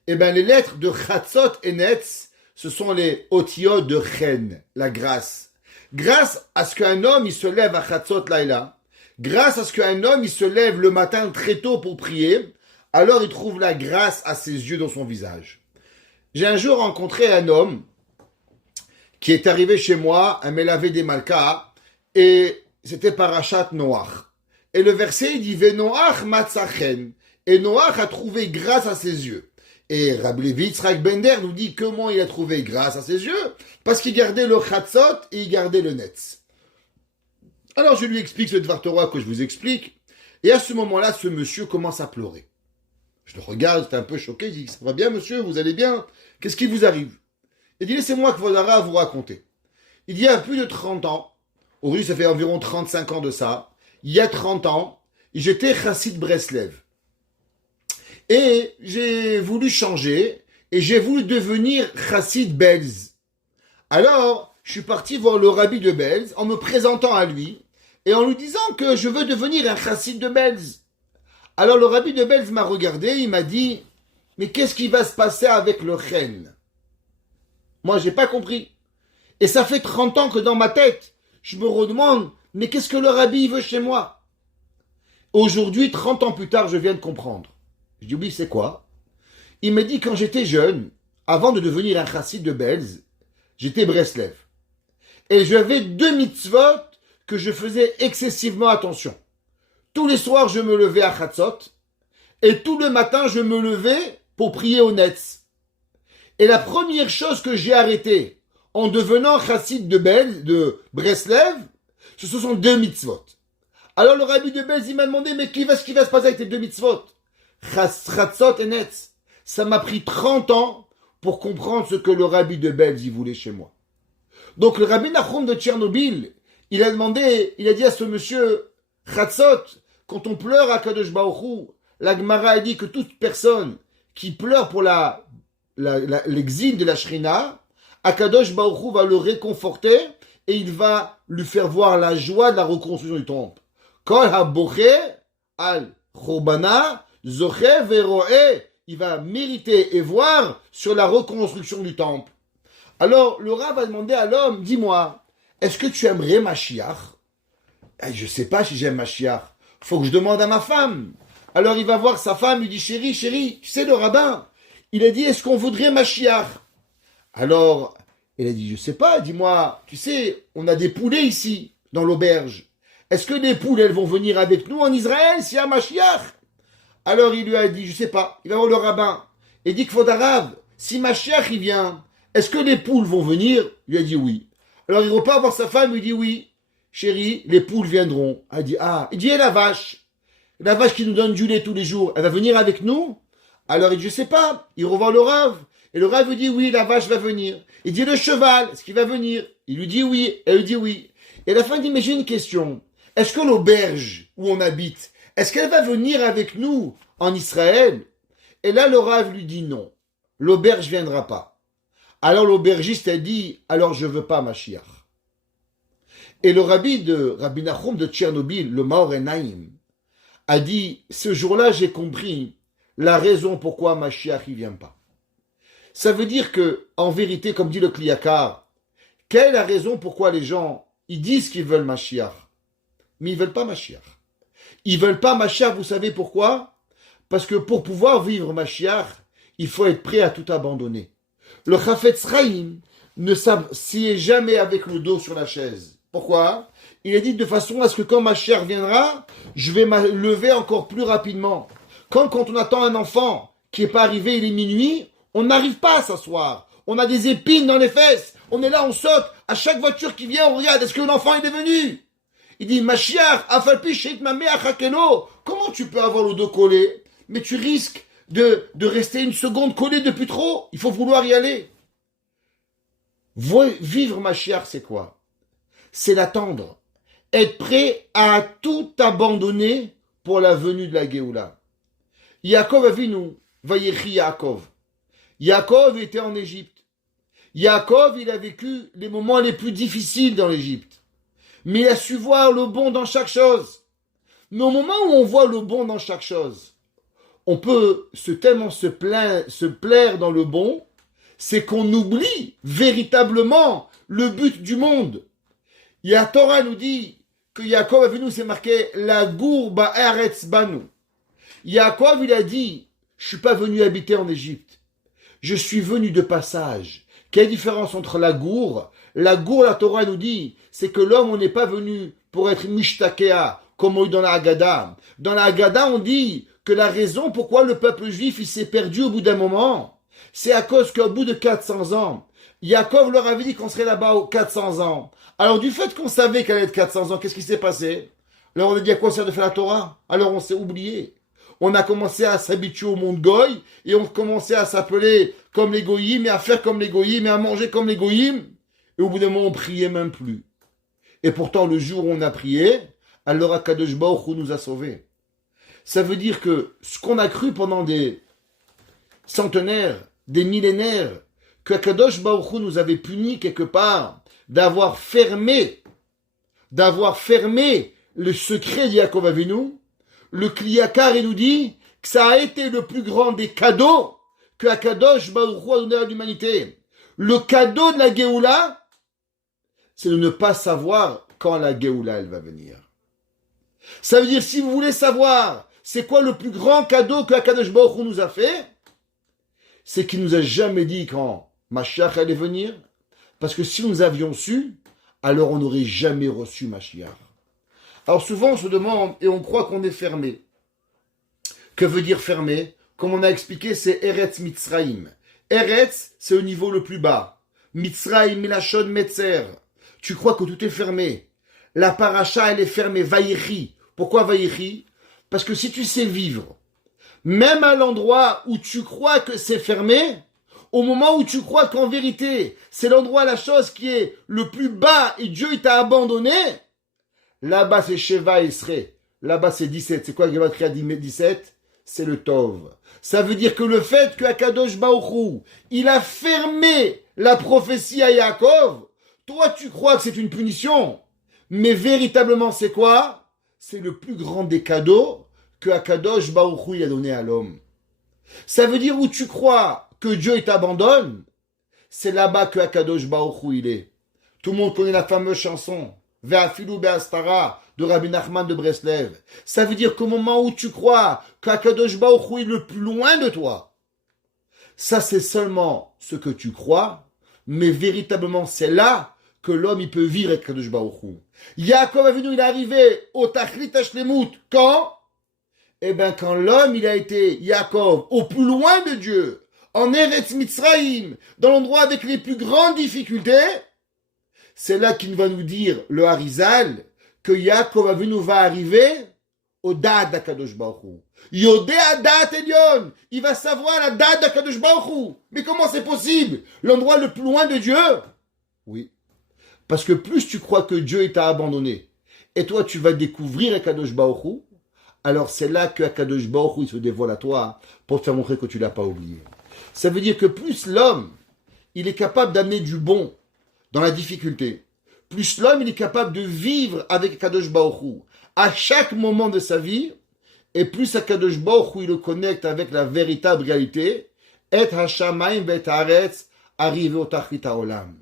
Eh bien, les lettres de Chatzot et Netz, ce sont les otiot de Chen, la grâce. Grâce à ce qu'un homme, il se lève à Chatzot Laïla, grâce à ce qu'un homme, il se lève le matin très tôt pour prier, alors il trouve la grâce à ses yeux dans son visage. J'ai un jour rencontré un homme qui est arrivé chez moi, un Melavé des Malka, et c'était Parashat Noach. Et le verset, il dit, Venoach matzachen. Et Noach a trouvé grâce à ses yeux. Et Rabbi Levi Yitzhak Bender nous dit comment il a trouvé grâce à ses yeux, parce qu'il gardait le chatzot et il gardait le netz. Alors je lui explique ce Dvar Torah que je vous explique, et à ce moment-là, ce monsieur commence à pleurer. Je le regarde, j'étais un peu choqué, je dis, ça va bien monsieur, vous allez bien? Qu'est-ce qui vous arrive? Il dit, laissez-moi que Vodara vous raconter. Il dit, il y a plus de 30 ans, aujourd'hui ça fait environ 35 ans de ça, il y a 30 ans, j'étais chassid Breslev. Et j'ai voulu changer, et j'ai voulu devenir chassid Belz. Alors, je suis parti voir le rabbi de Belz, en me présentant à lui, et en lui disant que je veux devenir un chassid de Belz. Alors le rabbi de Belz m'a regardé, il m'a dit, mais qu'est-ce qui va se passer avec le chen? Moi, j'ai pas compris. Et ça fait 30 ans que dans ma tête, je me redemande, mais qu'est-ce que le rabbi veut chez moi? Aujourd'hui, 30 ans plus tard, je viens de comprendre. Je dis, oui, c'est quoi? Il m'a dit, quand j'étais jeune, avant de devenir un chassid de Belz, j'étais Breslev. Et j'avais 2 mitzvot que je faisais excessivement attention. Tous les soirs, je me levais à Chatzot, et tout le matin, je me levais pour prier au Netz. Et la première chose que j'ai arrêtée en devenant chassid de Breslev, ce sont 2 mitzvot. Alors le rabbi de Belz, il m'a demandé, mais qu'est-ce qui va se passer avec tes 2 mitzvot? Chatzot et Netz. Ça m'a pris 30 ans pour comprendre ce que le rabbi de Belz, il voulait chez moi. Donc le rabbi Nachum de Tchernobyl, il a dit à ce monsieur, Chatzot, quand on pleure à Kadosh Baruch Hu, la Gemara a dit que toute personne qui pleure pour l'exil de la Shrina, Akadosh Baruch Hu va le réconforter et il va lui faire voir la joie de la reconstruction du temple. Kol ha-boché al chorbana Zoché Veroé, il va mériter et voir sur la reconstruction du temple. Alors, le Rav va demander à l'homme, dis-moi, est-ce que tu aimerais Mashiach? Je ne sais pas si j'aime Mashiach. Faut que je demande à ma femme. Alors il va voir sa femme, il dit, chérie, tu sais le rabbin, il a dit, est-ce qu'on voudrait Mashiach? Alors, elle a dit, je sais pas, dis-moi, tu sais, on a des poulets ici, dans l'auberge. Est-ce que les poules, elles vont venir avec nous en Israël s'il y a Mashiach? Alors il lui a dit, je sais pas, il va voir le rabbin. Il dit, Kvod Harav, si Mashiach il vient, est-ce que les poules vont venir? Il lui a dit oui. Alors il repart voir sa femme, il dit oui, chérie, les poules viendront. Elle dit, il dit, et la vache qui nous donne du lait tous les jours, elle va venir avec nous? Alors il dit, je sais pas, il revoit le Rav. Et le Rav lui dit, oui, la vache va venir. Il dit, le cheval, est-ce qu'il va venir? Il lui dit oui, elle lui dit oui. Et à la fin, il dit, mais j'ai une question. Est-ce que l'auberge où on habite, est-ce qu'elle va venir avec nous en Israël? Et là, le Rav lui dit non. L'auberge viendra pas. Alors l'aubergiste a dit, alors je veux pas Mashiach. Et le Rabbi Nachum de Tchernobyl, le Maor Enaim, a dit, ce jour-là, j'ai compris la raison pourquoi Mashiach il vient pas. Ça veut dire que, en vérité, comme dit le Kliyakar, quelle est la raison pourquoi les gens, ils disent qu'ils veulent Mashiach, mais ils veulent pas Mashiach. Ils veulent pas Mashiach, vous savez pourquoi? Parce que pour pouvoir vivre Mashiach, il faut être prêt à tout abandonner. Le Chafetz Chaim ne s'assied jamais avec le dos sur la chaise. Pourquoi? Il a dit de façon à ce que quand Mashiach viendra, je vais me lever encore plus rapidement. Quand on attend un enfant qui n'est pas arrivé, il est minuit, on n'arrive pas à s'asseoir. On a des épines dans les fesses. On est là, on saute. À chaque voiture qui vient, on regarde. Est-ce que l'enfant est venu? Il dit, Mashiach, afalpi sheit mameh achakelo. Comment tu peux avoir le dos collé? Mais tu risques de rester une seconde collé depuis trop. Il faut vouloir y aller. Vivre Mashiach, c'est quoi? C'est l'attendre. Être prêt à tout abandonner pour la venue de la Géoula. Yaakov Avinu, vayechi Yaakov. Yaakov était en Égypte. Yaakov, il a vécu les moments les plus difficiles dans l'Égypte. Mais il a su voir le bon dans chaque chose. Mais au moment où on voit le bon dans chaque chose, on peut tellement se plaire dans le bon, c'est qu'on oublie véritablement le but du monde. La Torah nous dit que Yaakov Avinu, c'est marqué la gour ba'aretz banu. Yaakov, il a dit, je suis pas venu habiter en Égypte. Je suis venu de passage. Quelle différence entre la gour? La gour, la Torah nous dit, c'est que l'homme, on n'est pas venu pour être mishtakea, comme on dit dans la Haggadah. Dans la Haggadah, on dit que la raison pourquoi le peuple juif, il s'est perdu au bout d'un moment, c'est à cause qu'au bout de 400 ans, Yaakov leur avait dit qu'on serait là-bas aux 400 ans. Alors, du fait qu'on savait qu'elle allait être 400 ans, qu'est-ce qui s'est passé? Alors, on a dit à quoi sert de faire la Torah? Alors, on s'est oublié. On a commencé à s'habituer au monde goy, et on commençait à s'appeler comme les goyim, et à faire comme les goyim, et à manger comme les goyim. Et au bout d'un moment, on priait même plus. Et pourtant, le jour où on a prié, alors Akadosh Baruch Hu nous a sauvés. Ça veut dire que ce qu'on a cru pendant des centenaires, des millénaires, que Akadosh Baruch Hu nous avait punis quelque part d'avoir fermé le secret d'Yaakov Avinu, le Kliyakar, il nous dit que ça a été le plus grand des cadeaux que Akadosh Baruch Hu a donné à l'humanité. Le cadeau de la Géoula, c'est de ne pas savoir quand la Géoula, elle va venir. Ça veut dire, si vous voulez savoir c'est quoi le plus grand cadeau que Akadosh Baruch Hu nous a fait, c'est qu'il nous a jamais dit quand Mashiach allait venir, parce que si nous avions su, alors on n'aurait jamais reçu Mashiach. Alors souvent on se demande et on croit qu'on est fermé. Que veut dire fermé? Comme on a expliqué, c'est Eretz Mitzraïm. Eretz, c'est au niveau le plus bas. Mitzraïm, Milachon, Metzer. Tu crois que tout est fermé. La paracha, elle est fermée. Vayechi. Pourquoi Vayechi? Parce que si tu sais vivre, même à l'endroit où tu crois que c'est fermé, au moment où tu crois qu'en vérité, c'est l'endroit, la chose qui est le plus bas et Dieu t'a abandonné, là-bas c'est Sheva Esrei, là-bas c'est 17. C'est quoi Gematria 17? C'est le Tov. Ça veut dire que le fait que Akadosh Baruch Hu, il a fermé la prophétie à Yaakov, toi tu crois que c'est une punition, mais véritablement c'est quoi? C'est le plus grand des cadeaux que Akadosh Baruch Hu il a donné à l'homme. Ça veut dire où tu crois que Dieu t'abandonne, c'est là-bas que Akadosh Baruch Hu il est. Tout le monde connaît la fameuse chanson Ve'afilu be'astara de Rabbi Nachman de Breslev. Ça veut dire qu'au moment où tu crois qu'Akadosh Baruch Hu est le plus loin de toi, ça c'est seulement ce que tu crois, mais véritablement c'est là que l'homme il peut vivre avec Akadosh Baruch Hu. Yaakov Avinu il est arrivé au Tachlit Hashlemut quand? Eh bien quand l'homme il a été Yaakov au plus loin de Dieu, en Eretz Mitzrayim, dans l'endroit avec les plus grandes difficultés, c'est là qu'il va nous dire le Harizal que Yaakov Avinu va arriver au Da'at d'Akadosh Baruch Hu. Yodea Da'at Elyon, il va savoir la Da'at d'Akadosh Baruch Hu. Mais comment c'est possible? L'endroit le plus loin de Dieu? Oui. Parce que plus tu crois que Dieu t'a abandonné, et toi tu vas découvrir Akadosh Baruch Hu, alors c'est là que Akadosh Baruch Hu il se dévoile à toi pour te faire montrer que tu ne l'as pas oublié. Ça veut dire que plus l'homme, il est capable d'amener du bon dans la difficulté, plus l'homme, il est capable de vivre avec Akadosh Baruch Hu à chaque moment de sa vie, et plus Akadosh Baruch Hu il le connecte avec la véritable réalité, et Hashamayim ve'et haaretz, arrivé au Tachlit haolam.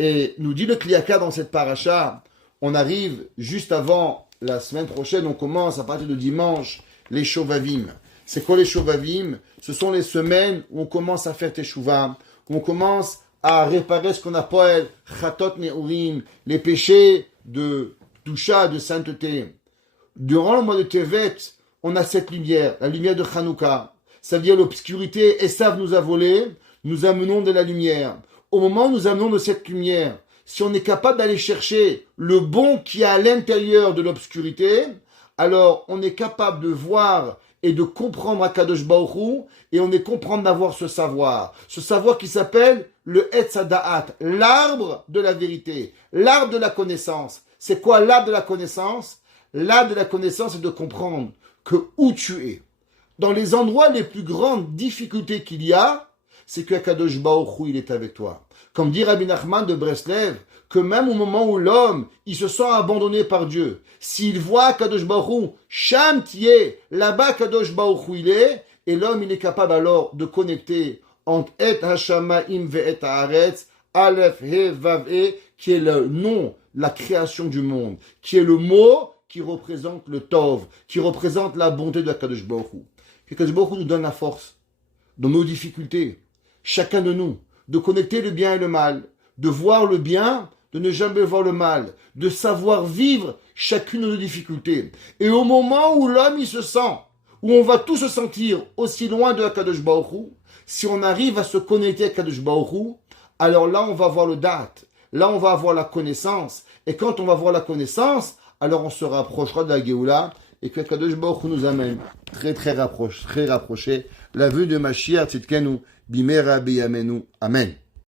Et nous dit le Kliyaka dans cette paracha, on arrive juste avant la semaine prochaine, on commence à partir de dimanche les Shovavim. C'est quoi les Shovavim? Ce sont les semaines où on commence à faire Teshuvah, où on commence à réparer ce qu'on appelle Chatot Neurim, les péchés de Doucha, de sainteté. Durant le mois de Tevet, on a cette lumière, la lumière de Hanouka. Ça veut dire l'obscurité, Esav nous a volé, nous amenons de la lumière. Au moment où nous amenons de cette lumière, si on est capable d'aller chercher le bon qui est à l'intérieur de l'obscurité, alors on est capable de voir et de comprendre Akadosh Baruch Hu, et on est capable d'avoir ce savoir qui s'appelle le Etz HaDa'at, l'arbre de la vérité, l'arbre de la connaissance. C'est quoi l'arbre de la connaissance? L'arbre de la connaissance est de comprendre que où tu es, dans les endroits les plus grandes difficultés qu'il y a, c'est que Akadosh Baruch Hu, il est avec toi. Comme dit Rabbi Nachman de Breslev, que même au moment où l'homme, il se sent abandonné par Dieu, s'il voit Akadosh Baruch Hu, Sham Tieh, là-bas Akadosh Baruch Hu il est, et l'homme il est capable alors de connecter entre Et Hashamaim ve'et haaretz, Aleph He Vav He, qui est le nom, la création du monde, qui est le mot qui représente le Tov, qui représente la bonté de Akadosh Baruch Hu. Akadosh Baruch Hu nous donne la force dans nos difficultés, chacun de nous, de connecter le bien et le mal, de voir le bien, de ne jamais voir le mal, de savoir vivre chacune de nos difficultés. Et au moment où l'homme il se sent, où on va tous se sentir aussi loin de Akadosh Baruch Hu, si on arrive à se connecter à Akadosh Baruch Hu, alors là on va voir le date, là on va avoir la connaissance, et quand on va voir la connaissance, alors on se rapprochera de la Géoula, et que Akadosh Baruch Hu nous amène très rapproché, la vue de Mashiach Tzidkenu, Bimera Biyamenu. Amen.